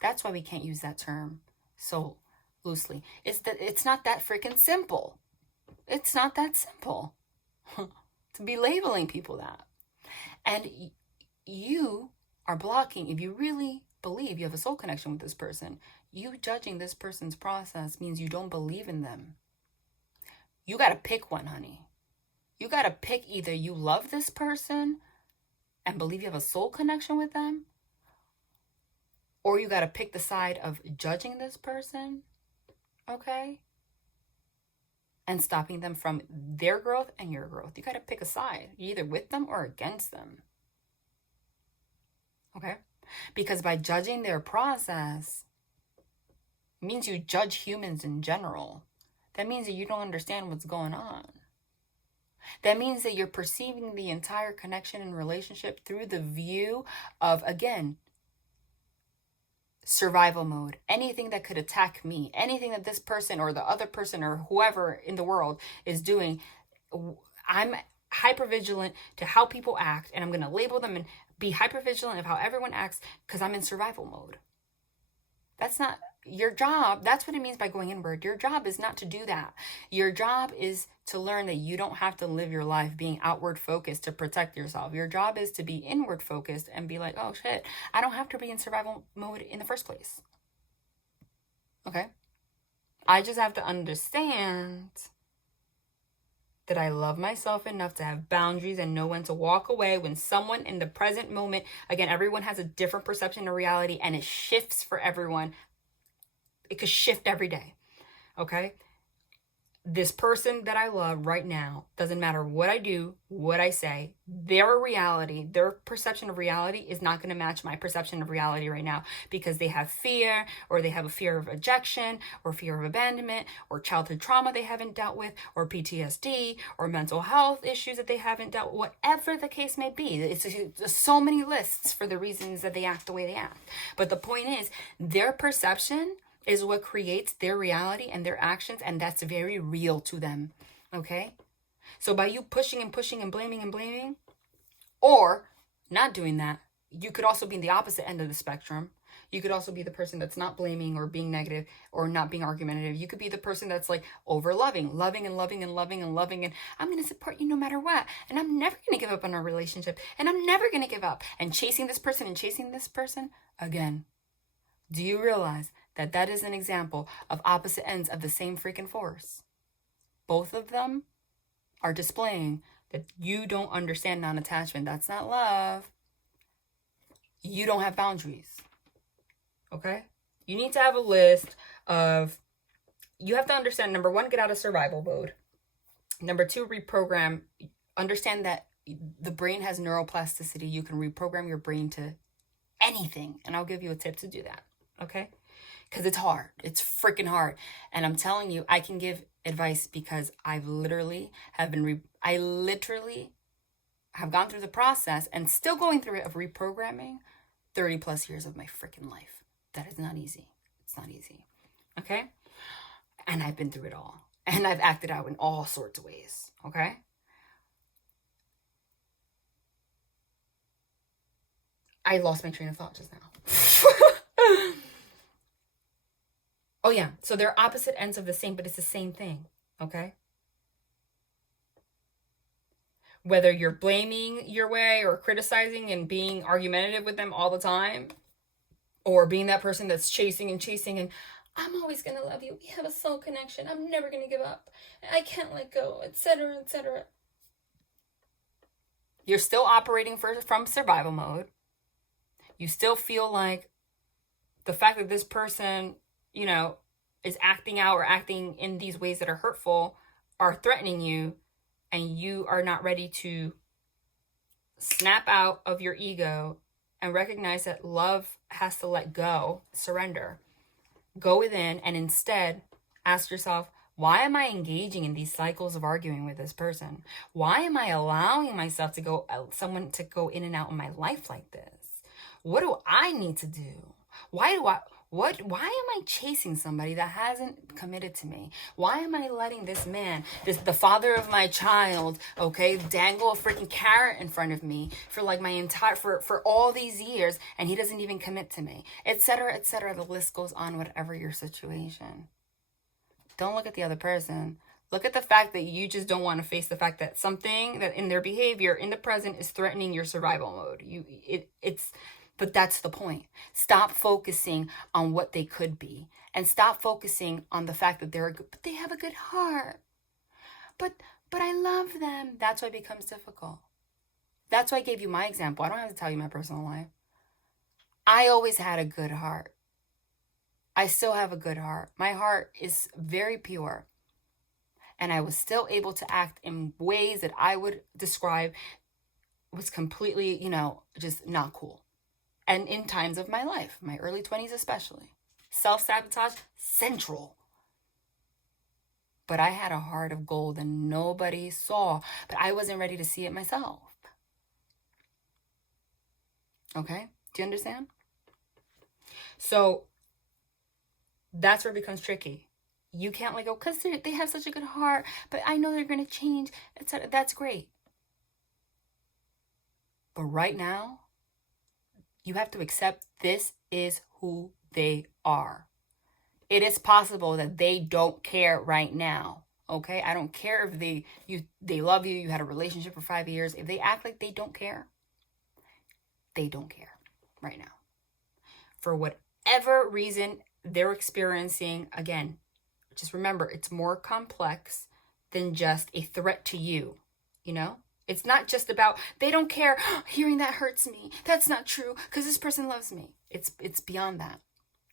That's why we can't use that term so loosely. It's not that freaking simple. It's not that simple to be labeling people that. And you are blocking, if you really believe you have a soul connection with this person, you judging this person's process means you don't believe in them. You got to pick one, honey. You got to pick either you love this person and believe you have a soul connection with them, or you got to pick the side of judging this person, okay? And stopping them from their growth and your growth. You got to pick a side, either with them or against them. Okay? Because by judging their process means you judge humans in general. That means that you don't understand what's going on. That means that you're perceiving the entire connection and relationship through the view of, again, survival mode. Anything that could attack me, anything that this person or the other person or whoever in the world is doing, I'm hypervigilant to how people act, and I'm going to label them and be hypervigilant of how everyone acts because I'm in survival mode. That's not your job. That's what it means by going inward. Your job is not to do that. Your job is to learn that you don't have to live your life being outward focused to protect yourself. Your job is to be inward focused and be like, oh shit, I don't have to be in survival mode in the first place. Okay? I just have to understand that I love myself enough to have boundaries and know when to walk away when someone in the present moment, again, everyone has a different perception of reality and it shifts for everyone. It could shift every day, okay? This person that I love right now, doesn't matter what I do, what I say, their reality, their perception of reality is not going to match my perception of reality right now because they have fear, or they have a fear of rejection, or fear of abandonment, or childhood trauma they haven't dealt with, or PTSD, or mental health issues that they haven't dealt with, whatever the case may be. It's so many lists for the reasons that they act the way they act. But the point is, their perception is what creates their reality and their actions, and that's very real to them, okay? So by you pushing and pushing and blaming, or not doing that, you could also be in the opposite end of the spectrum. You could also be the person that's not blaming or being negative or not being argumentative. You could be the person that's like over loving and loving, and I'm going to support you no matter what. And I'm never going to give up on our relationship. And I'm never going to give up. And chasing this person again. Do you realize that that is an example of opposite ends of the same freaking force? Both of them are displaying that you don't understand non-attachment. That's not love. You don't have boundaries. Okay? You need to have a list of, you have to understand, number one, get out of survival mode. Number two, reprogram. Understand that the brain has neuroplasticity. You can reprogram your brain to anything. And I'll give you a tip to do that. Okay? Because it's hard. It's freaking hard. And I'm telling you, I can give advice because I literally have gone through the process and still going through it of reprogramming 30 plus years of my freaking life. That is not easy. It's not easy. Okay? And I've been through it all. And I've acted out in all sorts of ways. Okay? I lost my train of thought just now. Oh yeah, so they're opposite ends of the same, but it's the same thing, okay? Whether you're blaming your way or criticizing and being argumentative with them all the time, or being that person that's chasing and I'm always going to love you. We have a soul connection. I'm never going to give up. I can't let go, etc., etc. You're still operating from survival mode. You still feel like the fact that this person, you know, is acting out or acting in these ways that are hurtful are threatening you, and you are not ready to snap out of your ego and recognize that love has to let go, surrender. Go within and instead ask yourself, why am I engaging in these cycles of arguing with this person? Why am I allowing myself to go in and out of my life like this? What do I need to do? Why am I chasing somebody that hasn't committed to me? Why am I letting this man, the father of my child, okay, dangle a freaking carrot in front of me for like for all these years, and he doesn't even commit to me, etc., etc. The list goes on, whatever your situation. Don't look at the other person. Look at the fact that you just don't want to face the fact that something that in their behavior in the present is threatening your survival mode. But that's the point. Stop focusing on what they could be, and stop focusing on the fact that but they have a good heart. But I love them. That's why it becomes difficult. That's why I gave you my example. I don't have to tell you my personal life. I always had a good heart. I still have a good heart. My heart is very pure. And I was still able to act in ways that I would describe was completely, just not cool. And in times of my life, my early 20s especially. Self-sabotage, central. But I had a heart of gold and nobody saw. But I wasn't ready to see it myself. Okay? Do you understand? So that's where it becomes tricky. You can't let go because they have such a good heart, but I know they're going to change, etc. That's great. But right now, you have to accept this is who they are. It is possible that they don't care right now. Okay? I don't care if they love you, you had a relationship for 5 years. If they act like they don't care right now. For whatever reason they're experiencing, again, just remember, it's more complex than just a threat to you, It's not just about, they don't care, hearing that hurts me. That's not true, because this person loves me. It's beyond that.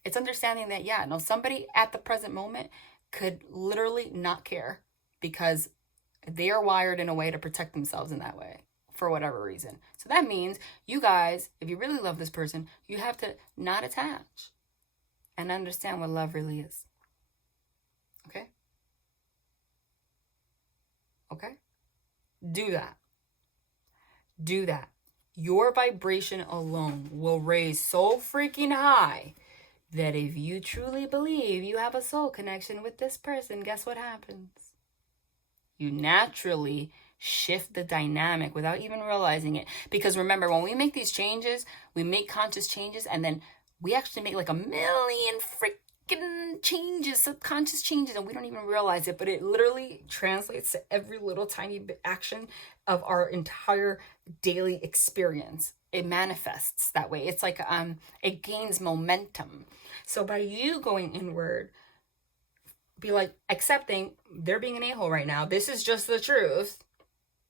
It's understanding that, somebody at the present moment could literally not care because they are wired in a way to protect themselves in that way for whatever reason. So that means you guys, if you really love this person, you have to not attach and understand what love really is. Okay? Okay? Do that. Do that. Your vibration alone will raise so freaking high that if you truly believe you have a soul connection with this person, guess what happens? You naturally shift the dynamic without even realizing it. Because remember, when we make these changes, we make conscious changes, and then we actually make like 1 million freaking changes, subconscious changes, and we don't even realize it, but it literally translates to every little tiny bit action of our entire daily experience. It manifests that way. It's like it gains momentum. So by you going inward, be like accepting they're being an a-hole right now. This is just the truth.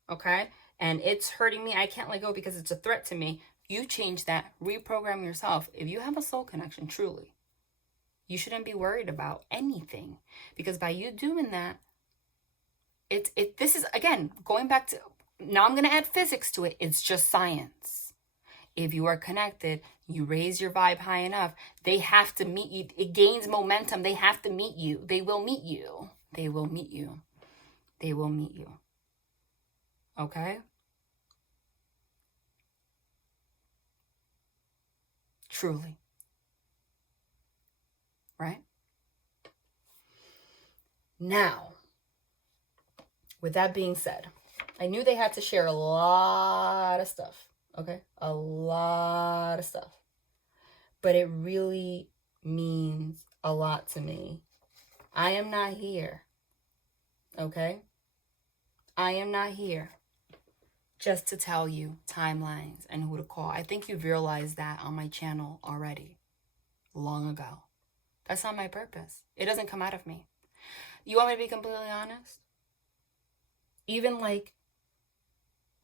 Okay? And it's hurting me. I can't let go because it's a threat to me. You change that. Reprogram yourself. If you have a soul connection, truly, you shouldn't be worried about anything. Because by you doing that, this is, again, going back to, now I'm going to add physics to it. It's just science. If you are connected, you raise your vibe high enough, they have to meet you. It gains momentum. They have to meet you. They will meet you. They will meet you. They will meet you. Okay? Truly. Right? Now, with that being said, I knew they had to share a lot of stuff. Okay? A lot of stuff. But it really means a lot to me. I am not here. Okay? I am not here just to tell you timelines and who to call. I think you've realized that on my channel already, long ago. That's not my purpose. It doesn't come out of me. You want me to be completely honest? Even like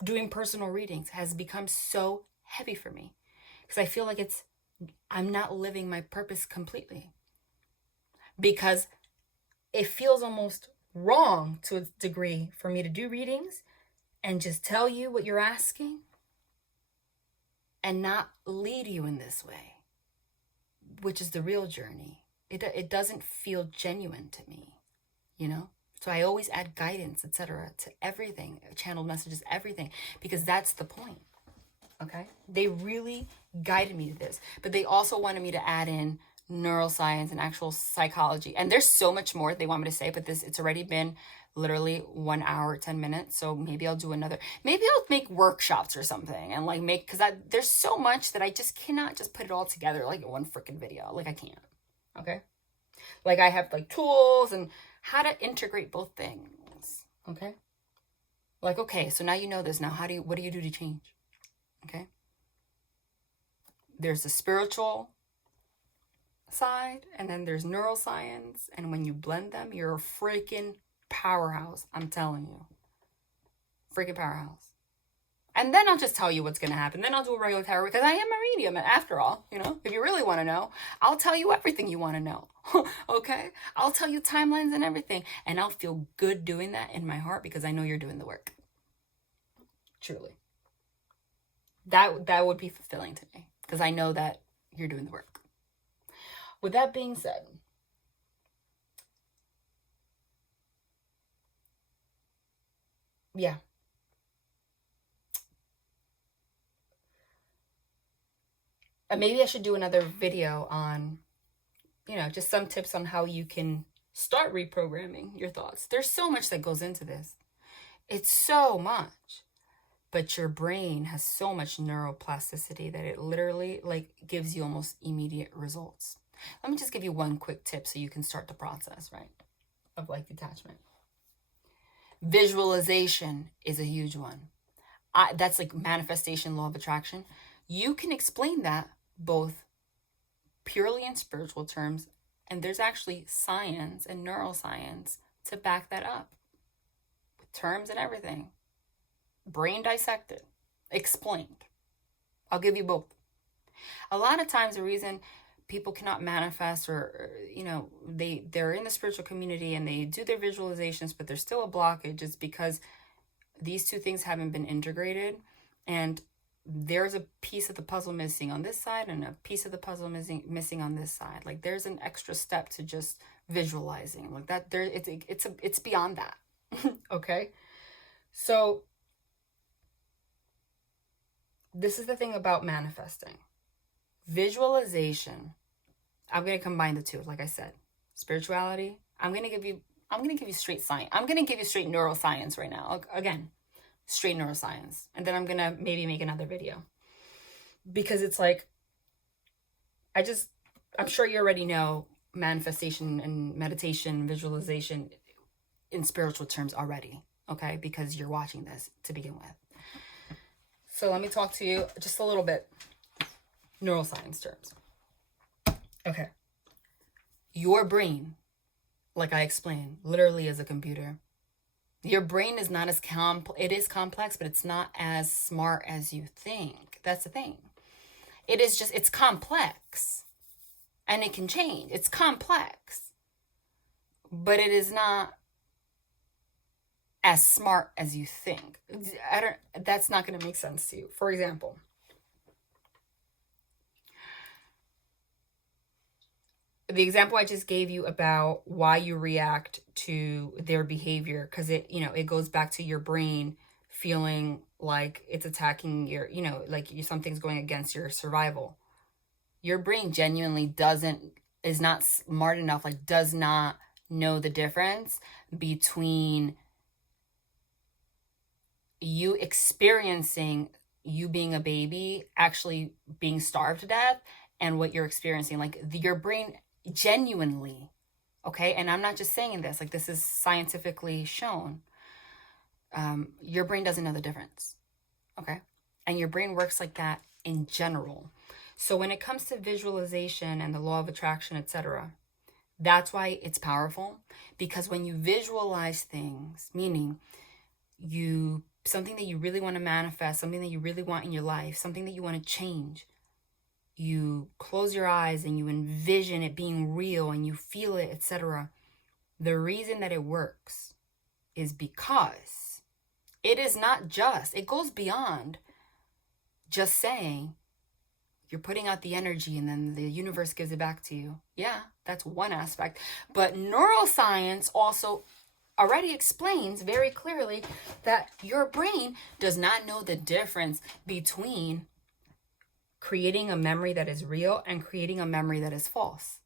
doing personal readings has become so heavy for me because I feel like I'm not living my purpose completely, because it feels almost wrong to a degree for me to do readings and just tell you what you're asking and not lead you in this way, which is the real journey. It doesn't feel genuine to me, you know? So I always add guidance, etc., to everything, channeled messages, everything, because that's the point, okay? They really guided me to this, but they also wanted me to add in neuroscience and actual psychology. And there's so much more they want me to say, but it's already been literally 1 hour, 10 minutes. So maybe I'll do maybe I'll make workshops or something and like because there's so much that I just cannot just put it all together like in one freaking video. Like I can't, okay? Like I have like tools and how to integrate both things, okay? Like, okay, so now you know this. Now, what do you do to change? Okay? There's the spiritual side, and then there's neuroscience, and when you blend them, you're a freaking powerhouse. I'm telling you. Freaking powerhouse. And then I'll just tell you what's going to happen. Then I'll do a regular tarot because I am a medium after all, you know. If you really want to know, I'll tell you everything you want to know. Okay? I'll tell you timelines and everything, and I'll feel good doing that in my heart because I know you're doing the work. Truly. That would be fulfilling to me because I know that you're doing the work. With that being said, yeah. Maybe I should do another video on, you know, just some tips on how you can start reprogramming your thoughts. There's so much that goes into this. It's so much. But your brain has so much neuroplasticity that it literally like gives you almost immediate results. Let me just give you one quick tip so you can start the process, right? Of like detachment. Visualization is a huge one. That's like manifestation, law of attraction. You can explain that both purely in spiritual terms, and there's actually science and neuroscience to back that up with terms and everything. Brain dissected, explained. I'll give you both. A lot of times the reason people cannot manifest or you know, they're in the spiritual community and they do their visualizations, but there's still a blockage is because these two things haven't been integrated, and there's a piece of the puzzle missing on this side and a piece of the puzzle missing on this side. Like there's an extra step to just visualizing like that. It's beyond that. Okay, so this is the thing about manifesting. Visualization, I'm going to combine the two. Like I said, spirituality, I'm going to give you straight science. I'm going to give you straight neuroscience right now. Again, straight neuroscience. And then I'm going to maybe make another video. Because it's like, I'm sure you already know manifestation and meditation, visualization in spiritual terms already. Okay? Because you're watching this to begin with. So let me talk to you just a little bit, neuroscience terms. Okay. Your brain, like I explained, literally is a computer. Your brain is not as it is complex, but it's not as smart as you think. That's the thing. It's complex. And it can change. It's complex. But it is not as smart as you think. That's not going to make sense to you. For example, the example I just gave you about why you react to their behavior, because it goes back to your brain feeling like it's attacking your, something's going against your survival. Your brain genuinely is not smart enough, does not know the difference between you experiencing you being a baby, actually being starved to death, and what you're experiencing. Your brain genuinely, okay? And I'm not just saying this, this is scientifically shown. Your brain doesn't know the difference, okay? And your brain works like that in general. So when it comes to visualization and the law of attraction, etc., That's why it's powerful, because when you visualize things, meaning something that you really want to manifest, something that you really want in your life, something that you want to change, you close your eyes and you envision it being real and you feel it, etc. The reason that it works is because it is not just, it goes beyond just saying you're putting out the energy and then the universe gives it back to you. Yeah, that's one aspect. But neuroscience also already explains very clearly that your brain does not know the difference between creating a memory that is real and creating a memory that is false.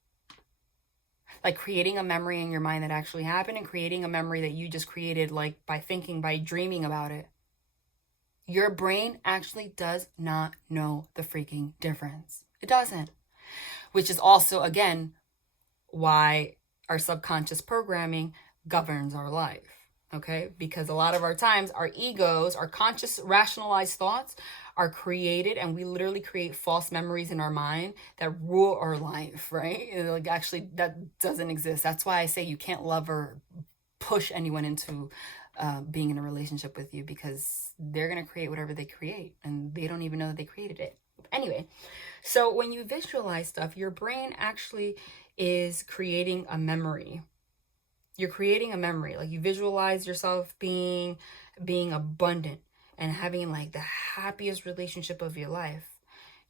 Like creating a memory in your mind that actually happened and creating a memory that you just created, like by thinking, by dreaming about it. Your brain actually does not know the freaking difference. It doesn't. Which is also, again, why our subconscious programming governs our life. Okay? Because a lot of our times, our egos, our conscious rationalized thoughts are created, and we literally create false memories in our mind that rule our life, right? And like, actually, that doesn't exist. That's why I say you can't love or push anyone into being in a relationship with you, because they're going to create whatever they create and they don't even know that they created it. Anyway, so when you visualize stuff, your brain actually is creating a memory. You're creating a memory. Like you visualize yourself being abundant and having like the happiest relationship of your life.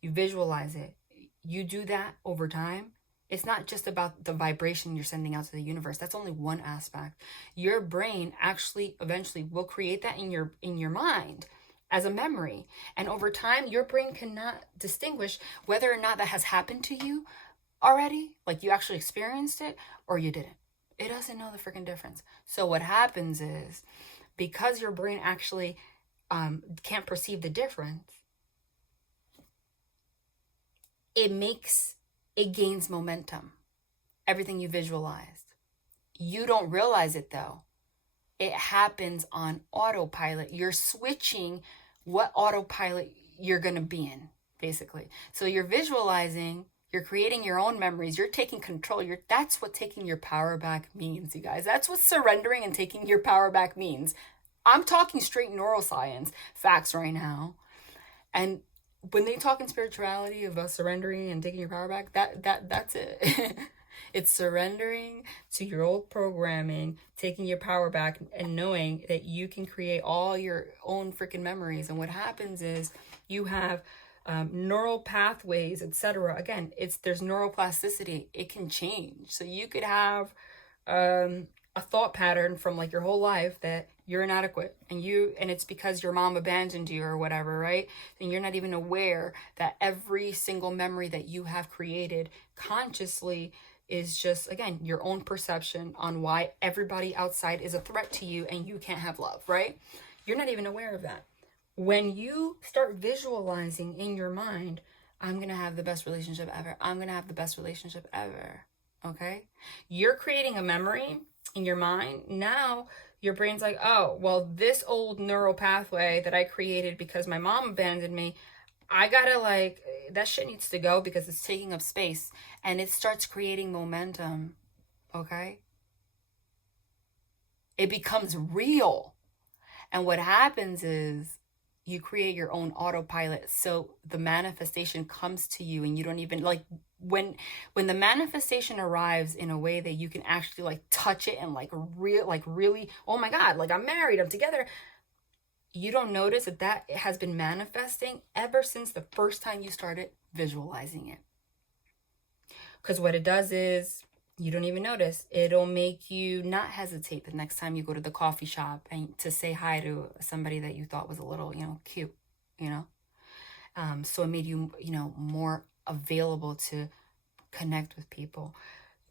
You visualize it. You do that over time. It's not just about the vibration you're sending out to the universe. That's only one aspect. Your brain actually eventually will create that in your mind as a memory. And over time, your brain cannot distinguish whether or not that has happened to you already, like you actually experienced it, or you didn't. It doesn't know the freaking difference. So what happens is, because your brain actually can't perceive the difference, it gains momentum. Everything you visualized. You don't realize it though. It happens on autopilot. You're switching what autopilot you're going to be in, basically. So you're visualizing, you're creating your own memories, you're taking control. That's what taking your power back means, you guys. That's what surrendering and taking your power back means. I'm talking straight neuroscience facts right now. And when they talk in spirituality about surrendering and taking your power back, that's it. It's surrendering to your old programming, taking your power back, and knowing that you can create all your own freaking memories. And what happens is you have neural pathways, etc. Again, there's neuroplasticity. It can change. So you could have a thought pattern from like your whole life that you're inadequate and it's because your mom abandoned you or whatever, right? And you're not even aware that every single memory that you have created consciously is just, again, your own perception on why everybody outside is a threat to you and you can't have love, right? You're not even aware of that. When you start visualizing in your mind, I'm going to have the best relationship ever. I'm going to have the best relationship ever. Okay? You're creating a memory in your mind. Now your brain's like, oh, well, this old neural pathway that I created because my mom abandoned me, I gotta that shit needs to go because it's taking up space, and it starts creating momentum. Okay? It becomes real. And what happens is you create your own autopilot. So the manifestation comes to you and you don't even when the manifestation arrives in a way that you can actually touch it and really, oh my God, I'm married, I'm together. You don't notice that it has been manifesting ever since the first time you started visualizing it. Because what it does is, you don't even notice. It'll make you not hesitate the next time you go to the coffee shop and to say hi to somebody that you thought was a little, cute, So it made you, more available to connect with people.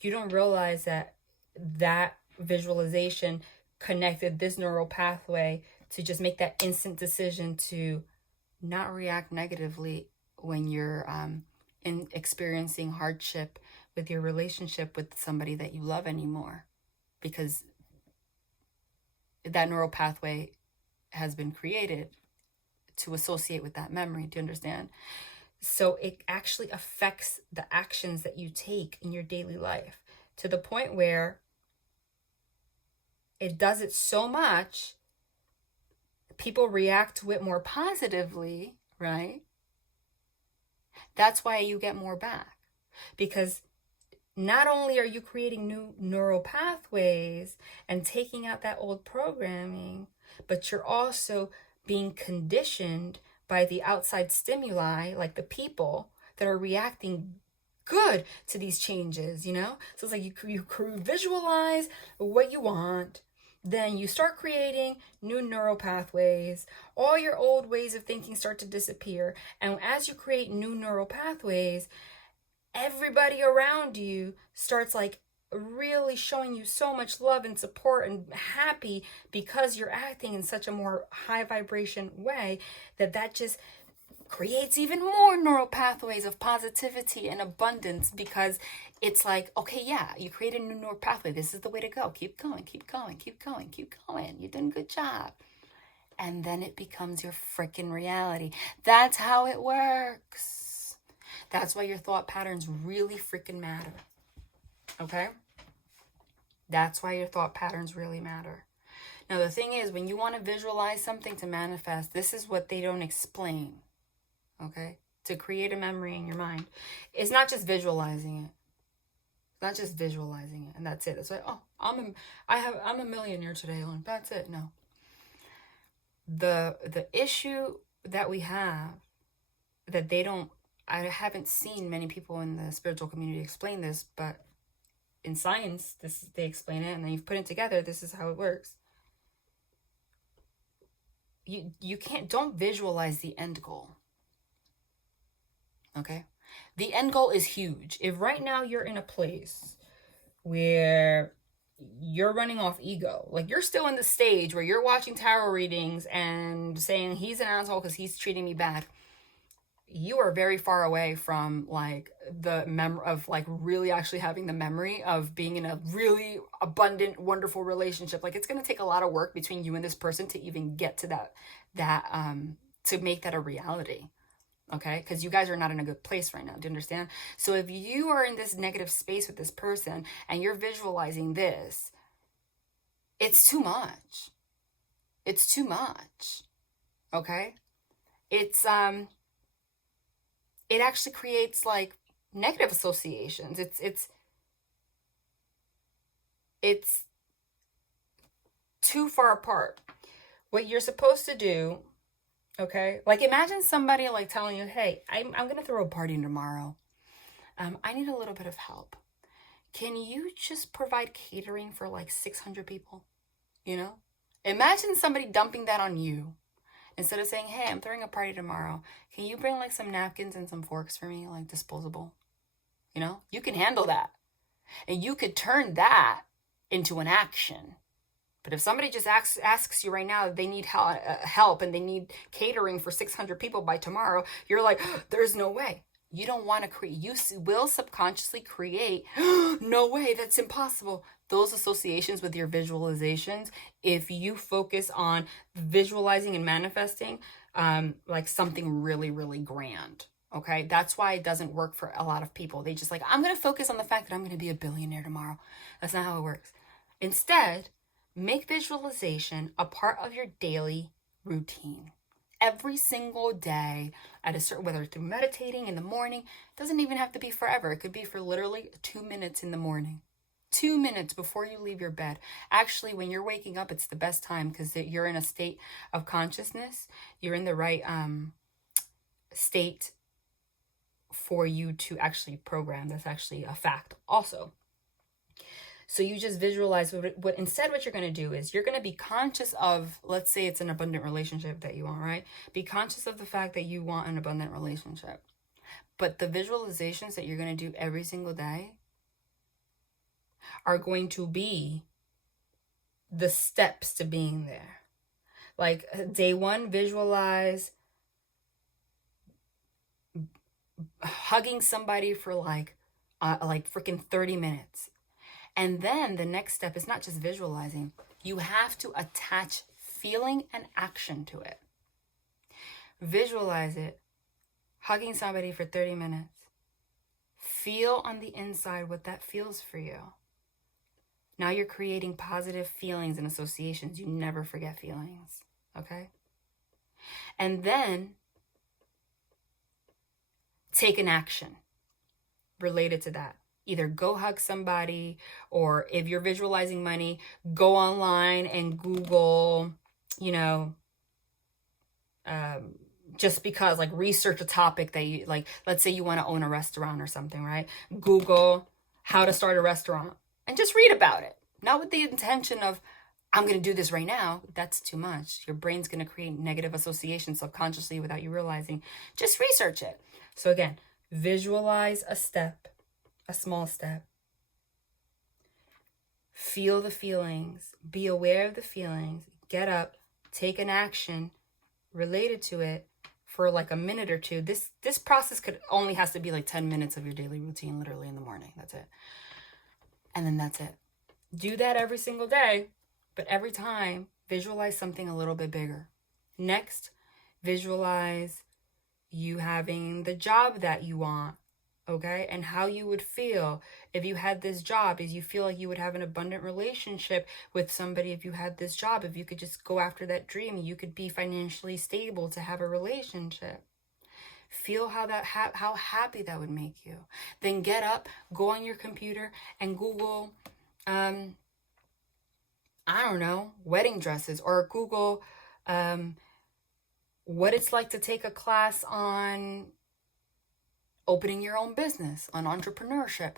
You don't realize that visualization connected this neural pathway to just make that instant decision to not react negatively when you're experiencing hardship with your relationship with somebody that you love anymore, because that neural pathway has been created to associate with that memory. Do you understand? So it actually affects the actions that you take in your daily life. to the point where it does it so much, people react to it more positively, right? That's why you get more back. Because not only are you creating new neural pathways and taking out that old programming, but you're also being conditioned by the outside stimuli, like the people that are reacting good to these changes, you know? So it's like you visualize what you want, then you start creating new neural pathways. All your old ways of thinking start to disappear. And as you create new neural pathways, everybody around you starts like really showing you so much love and support and happy because you're acting in such a more high vibration way that just creates even more neural pathways of positivity and abundance, because it's like, okay, yeah, you create a new neural pathway. This is the way to go. Keep going, keep going, keep going, keep going. You're doing a good job. And then it becomes your freaking reality. That's how it works. That's why your thought patterns really freaking matter. Okay? That's why your thought patterns really matter. Now, the thing is, when you want to visualize something to manifest, this is what they don't explain. Okay? To create a memory in your mind. It's not just visualizing it. It's not just visualizing it and that's it. It's like, oh, I'm a millionaire today. That's it. No. The issue that we have that I haven't seen many people in the spiritual community explain this, but in science, they explain it, and then you've put it together. This is how it works. Don't visualize the end goal. Okay? The end goal is huge. If right now you're in a place where you're running off ego, like you're still in the stage where you're watching tarot readings and saying he's an asshole because he's treating me bad, you are very far away from like the memory of like really actually having the memory of being in a really abundant, wonderful relationship. Like it's going to take a lot of work between you and this person to even get to that to make that a reality. Okay, because you guys are not in a good place right now. Do you understand? So if you are in this negative space with this person and you're visualizing this, it's too much. It's too much. Okay? It's it actually creates like negative associations. It's too far apart. What you're supposed to do, okay? Like imagine somebody like telling you, hey, I'm going to throw a party tomorrow. I need a little bit of help. Can you just provide catering for like 600 people? You know? Imagine somebody dumping that on you. Instead of saying, hey, I'm throwing a party tomorrow. Can you bring like some napkins and some forks for me, like disposable? You know, you can handle that. And you could turn that into an action. But if somebody just asks you right now, they need help and they need catering for 600 people by tomorrow, you're like, there's no way. You don't want to create. You will subconsciously create, no way, that's impossible. Those associations with your visualizations, if you focus on visualizing and manifesting like something really, really grand. Okay, that's why it doesn't work for a lot of people. They just like, I'm going to focus on the fact that I'm going to be a billionaire tomorrow. That's not how it works. Instead, make visualization a part of your daily routine. Every single day at a certain, whether through meditating in the morning, it doesn't even have to be forever. It could be for literally 2 minutes in the morning. 2 minutes before you leave your bed. Actually, when you're waking up, it's the best time because you're in a state of consciousness. You're in the right state for you to actually program. That's actually a fact also. So you just visualize what instead what you're going to do is you're going to be conscious of, let's say it's an abundant relationship that you want, right? Be conscious of the fact that you want an abundant relationship. But the visualizations that you're going to do every single day are going to be the steps to being there. Like day 1, visualize hugging somebody for like freaking 30 minutes. And then the next step is not just visualizing. You have to attach feeling and action to it. Visualize it, hugging somebody for 30 minutes. Feel on the inside what that feels for you. Now you're creating positive feelings and associations. You never forget feelings, okay? And then take an action related to that. Either go hug somebody, or if you're visualizing money, go online and Google, you know, just because, like, research a topic that you like. Let's say you want to own a restaurant or something, right? Google how to start a restaurant and just read about it. Not with the intention of, I'm going to do this right now. That's too much. Your brain's going to create negative associations subconsciously without you realizing. Just research it. So again, visualize a step, a small step. Feel the feelings. Be aware of the feelings. Get up. Take an action related to it for like a minute or two. This process only has to be like 10 minutes of your daily routine, literally in the morning. That's it. And then that's it. Do that every single day, but every time visualize something a little bit bigger. Next, visualize you having the job that you want, okay? And how you would feel if you had this job. Is you feel like you would have an abundant relationship with somebody if you had this job. If you could just go after that dream, you could be financially stable to have a relationship. Feel how how happy that would make you. Then get up, go on your computer and Google, I don't know, wedding dresses, or Google what it's like to take a class on opening your own business, on entrepreneurship,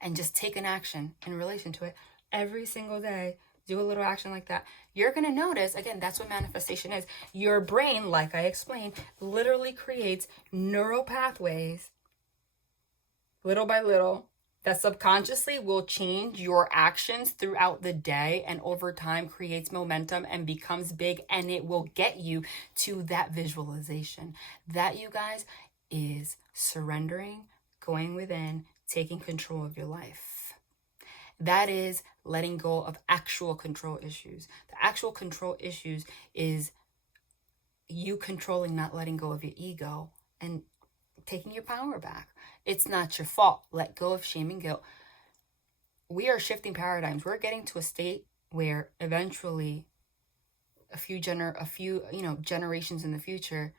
and just take an action in relation to it every single day. Do a little action like that. You're going to notice, again, that's what manifestation is. Your brain, like I explained, literally creates neural pathways little by little that subconsciously will change your actions throughout the day, and over time creates momentum and becomes big, and it will get you to that visualization. That, you guys, is surrendering, going within, taking control of your life. That is letting go of actual control issues. The actual control issues is you controlling, not letting go of your ego and taking your power back. It's not your fault. Let go of shame and guilt. We are shifting paradigms. We're getting to a state where eventually a few generations in the future,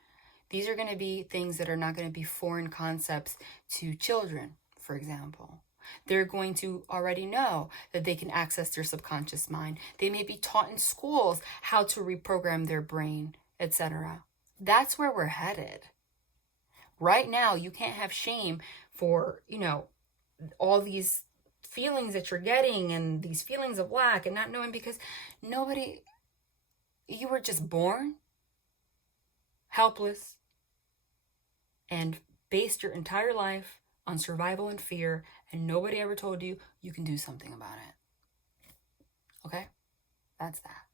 these are going to be things that are not going to be foreign concepts to children, for example. They're going to already know that they can access their subconscious mind. They may be taught in schools how to reprogram their brain, etc. That's where we're headed. Right now, you can't have shame for, all these feelings that you're getting and these feelings of lack and not knowing, because you were just born helpless and based your entire life on survival and fear, and nobody ever told you you can do something about it. Okay? That's that.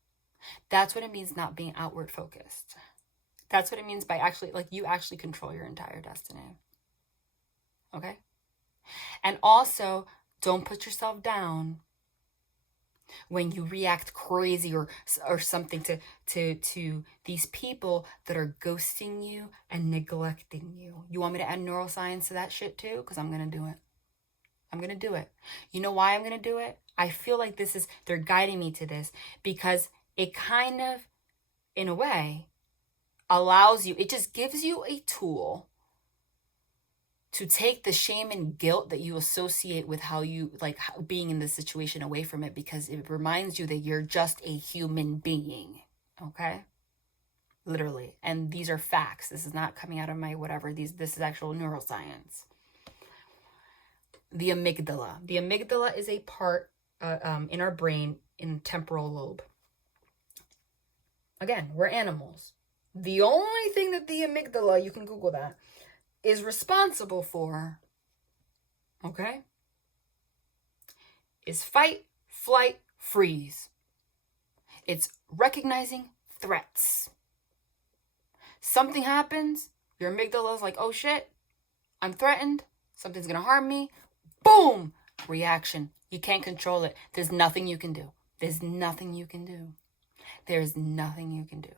That's what it means not being outward focused. That's what it means by you actually control your entire destiny. Okay? And also, don't put yourself down when you react crazy or something to these people that are ghosting you and neglecting you. You want me to add neuroscience to that shit too? Because I'm going to do it. I'm going to do it. You know why I'm going to do it? I feel like they're guiding me to this because it kind of, in a way, allows you, it just gives you a tool to take the shame and guilt that you associate with how you being in this situation away from it, because it reminds you that you're just a human being. Okay? Literally. And these are facts. This is not coming out of my whatever. This is actual neuroscience. The amygdala. The amygdala is a part in our brain in temporal lobe. Again, we're animals. The only thing that the amygdala, you can Google that, is responsible for, okay, is fight, flight, freeze. It's recognizing threats. Something happens, your amygdala is like, oh shit, I'm threatened, something's gonna harm me. Boom! Reaction. You can't control it. There's nothing you can do. There's nothing you can do. There's nothing you can do.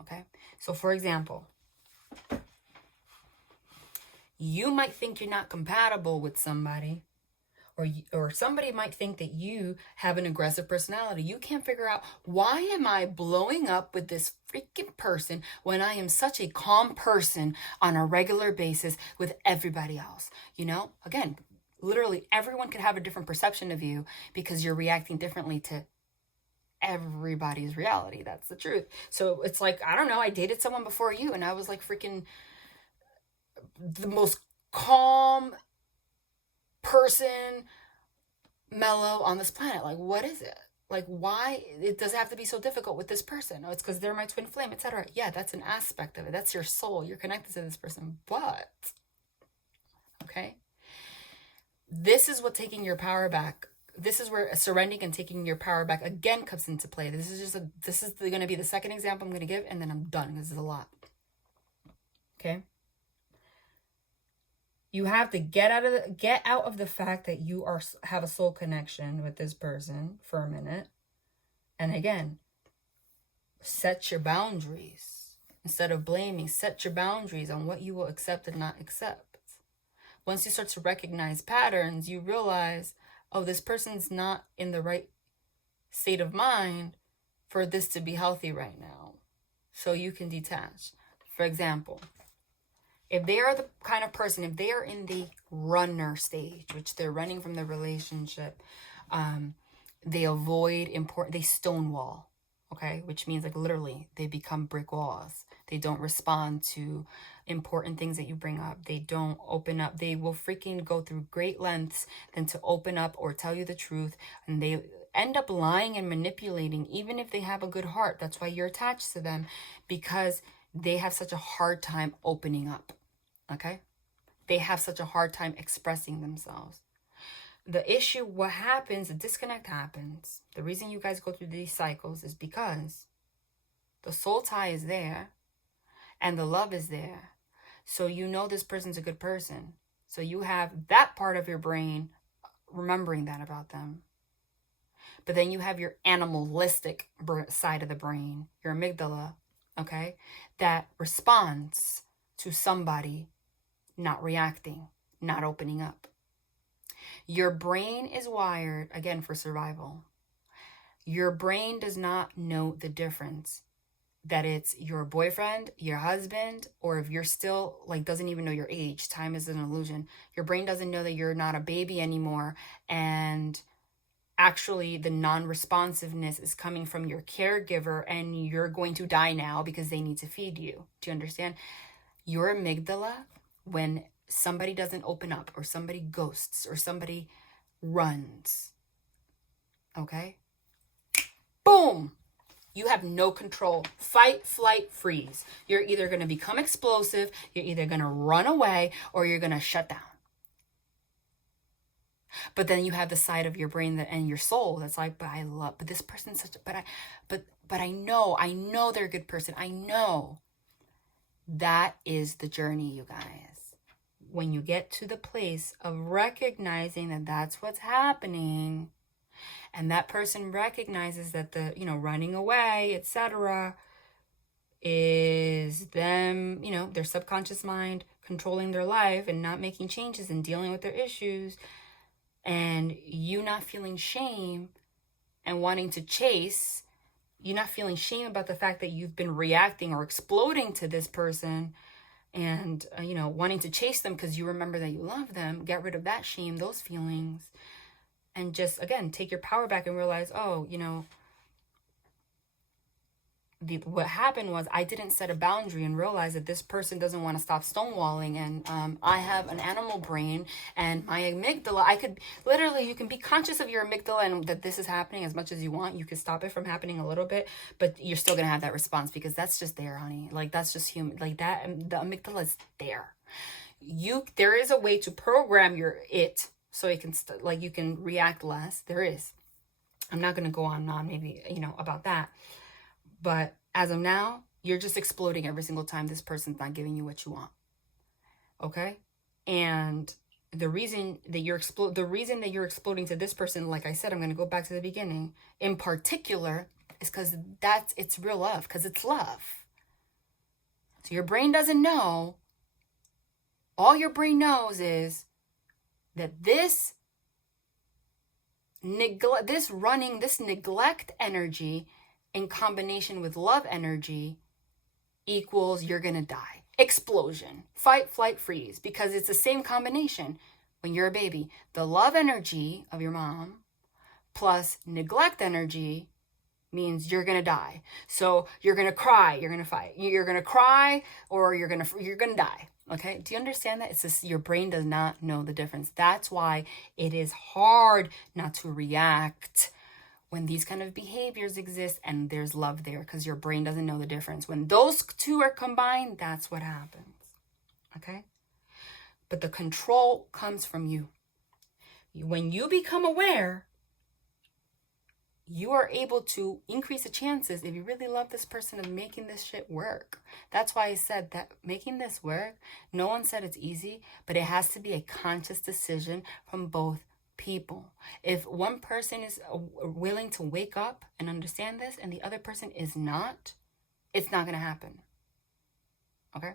Okay? So for example, you might think you're not compatible with somebody, or somebody might think that you have an aggressive personality. You can't figure out, why am I blowing up with this freaking person when I am such a calm person on a regular basis with everybody else? You know, again, literally everyone can have a different perception of you because you're reacting differently to everybody's reality. That's the truth. So it's like, I don't know, I dated someone before you and I was like freaking the most calm person, mellow on this planet. Like, what is it? Like, why it does it have to be so difficult with this person? Oh, it's because they're my twin flame, etc. Yeah, that's an aspect of it. That's your soul. You're connected to this person. But, okay, this is what taking your power back. This is where surrendering and taking your power back again comes into play. This is going to be the second example I'm going to give, and then I'm done. This is a lot. Okay. You have to get out of the fact that you have a soul connection with this person for a minute. And again, set your boundaries. Instead of blaming, set your boundaries on what you will accept and not accept. Once you start to recognize patterns, you realize, oh, this person's not in the right state of mind for this to be healthy right now. So you can detach. For example, if they are the kind of person, if they are in the runner stage, which they're running from the relationship, they avoid they stonewall, okay? Which means like literally they become brick walls. They don't respond to important things that you bring up. They don't open up. They will freaking go through great lengths than to open up or tell you the truth. And they end up lying and manipulating, even if they have a good heart. That's why you're attached to them, because they have such a hard time opening up. Okay? They have such a hard time expressing themselves. The issue, what happens, the disconnect happens. The reason you guys go through these cycles is because the soul tie is there and the love is there. So you know this person's a good person. So you have that part of your brain remembering that about them. But then you have your animalistic side of the brain, your amygdala, okay, that responds to somebody not reacting, not opening up. Your brain is wired, again, for survival. Your brain does not know the difference that it's your boyfriend, your husband, or if you're still, like, doesn't even know your age. Time is an illusion. Your brain doesn't know that you're not a baby anymore, and actually the non-responsiveness is coming from your caregiver, and you're going to die now because they need to feed you. Do you understand? Your amygdala, when somebody doesn't open up, or somebody ghosts, or somebody runs, okay? Boom! You have no control. Fight, flight, freeze. You're either going to become explosive, you're either going to run away, or you're going to shut down. But then you have the side of your brain and your soul that's like, but this person's such a, but I know they're a good person. I know. That is the journey, you guys. When you get to the place of recognizing that that's what's happening, and that person recognizes that the, running away, etc., is them, their subconscious mind controlling their life and not making changes and dealing with their issues, and you not feeling shame and wanting to chase, you not feeling shame about the fact that you've been reacting or exploding to this person, and, wanting to chase them because you remember that you love them. Get rid of that shame, those feelings, and just, again, take your power back and realize, oh, what happened was I didn't set a boundary and realize that this person doesn't want to stop stonewalling, and I have an animal brain, and my amygdala, you can be conscious of your amygdala and that this is happening as much as you want. You can stop it from happening a little bit, but you're still going to have that response because that's just there, honey. Like, that's just human. Like, that, the amygdala is there. There is a way to program it so it can, you can react less. There is. I'm not going to go on and on maybe, about that. But as of now, you're just exploding every single time this person's not giving you what you want. Okay? And the reason that you're exploding to this person, like I said, I'm going to go back to the beginning, in particular, is because it's real love, because it's love. So your brain doesn't know. All your brain knows is that this this neglect energy in combination with love energy equals you're gonna die. Explosion, fight, flight, freeze, because it's the same combination when you're a baby. The love energy of your mom plus neglect energy means you're gonna die. So you're gonna cry, you're gonna fight, you're gonna cry, or you're gonna die. Okay, do you understand that? It's just your brain does not know the difference. That's why it is hard not to react when these kind of behaviors exist and there's love there, because your brain doesn't know the difference. When those two are combined, that's what happens. Okay, but the control comes from you. When you become aware, you are able to increase the chances, if you really love this person, of making this shit work. That's why I said that making this work, no one said it's easy, but it has to be a conscious decision from both people. If one person is willing to wake up and understand this and the other person is not, it's not going to happen. Okay?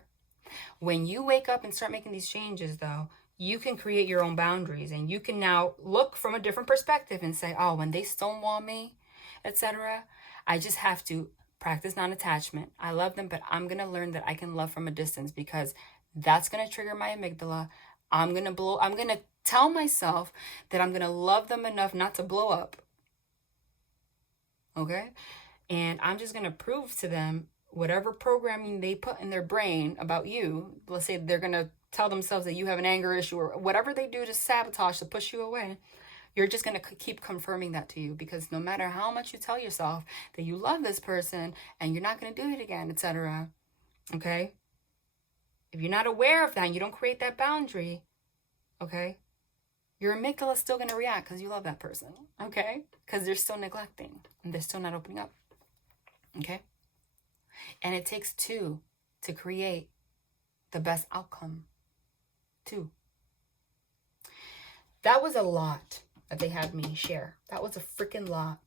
When you wake up and start making these changes, though, you can create your own boundaries, and you can now look from a different perspective and say, oh, when they stonewall me, etc., I just have to practice non-attachment. I love them, but I'm going to learn that I can love from a distance, because that's going to trigger my amygdala. I'm going to tell myself that I'm going to love them enough not to blow up. Okay? And I'm just going to prove to them whatever programming they put in their brain about you. Let's say they're going to tell themselves that you have an anger issue, or whatever they do to sabotage, to push you away. You're just going to keep confirming that to you, because no matter how much you tell yourself that you love this person and you're not going to do it again, etc. Okay? If you're not aware of that and you don't create that boundary, okay, your amygdala is still going to react because you love that person, okay? Because they're still neglecting and they're still not opening up, okay? And it takes two to create the best outcome. Two. That was a lot that they had me share. That was a freaking lot.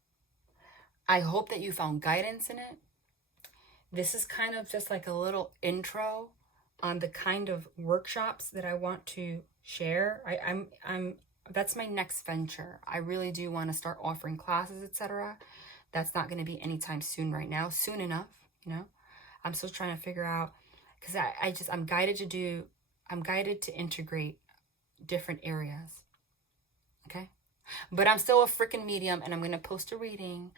I hope that you found guidance in it. This is kind of just like a little intro on the kind of workshops that I want to share. That's my next venture. I really do want to start offering classes, etc. That's not going to be anytime soon right now. Soon enough, you know. I'm still trying to figure out, because I'm guided to integrate different areas. Okay? But I'm still a freaking medium, and I'm going to post a reading,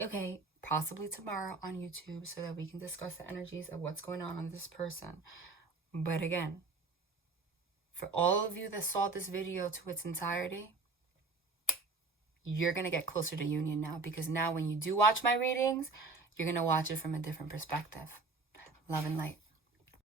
okay, possibly tomorrow on YouTube, so that we can discuss the energies of what's going on this person. But again, for all of you that saw this video to its entirety, you're going to get closer to union now, because now when you do watch my readings, you're going to watch it from a different perspective. Love and light.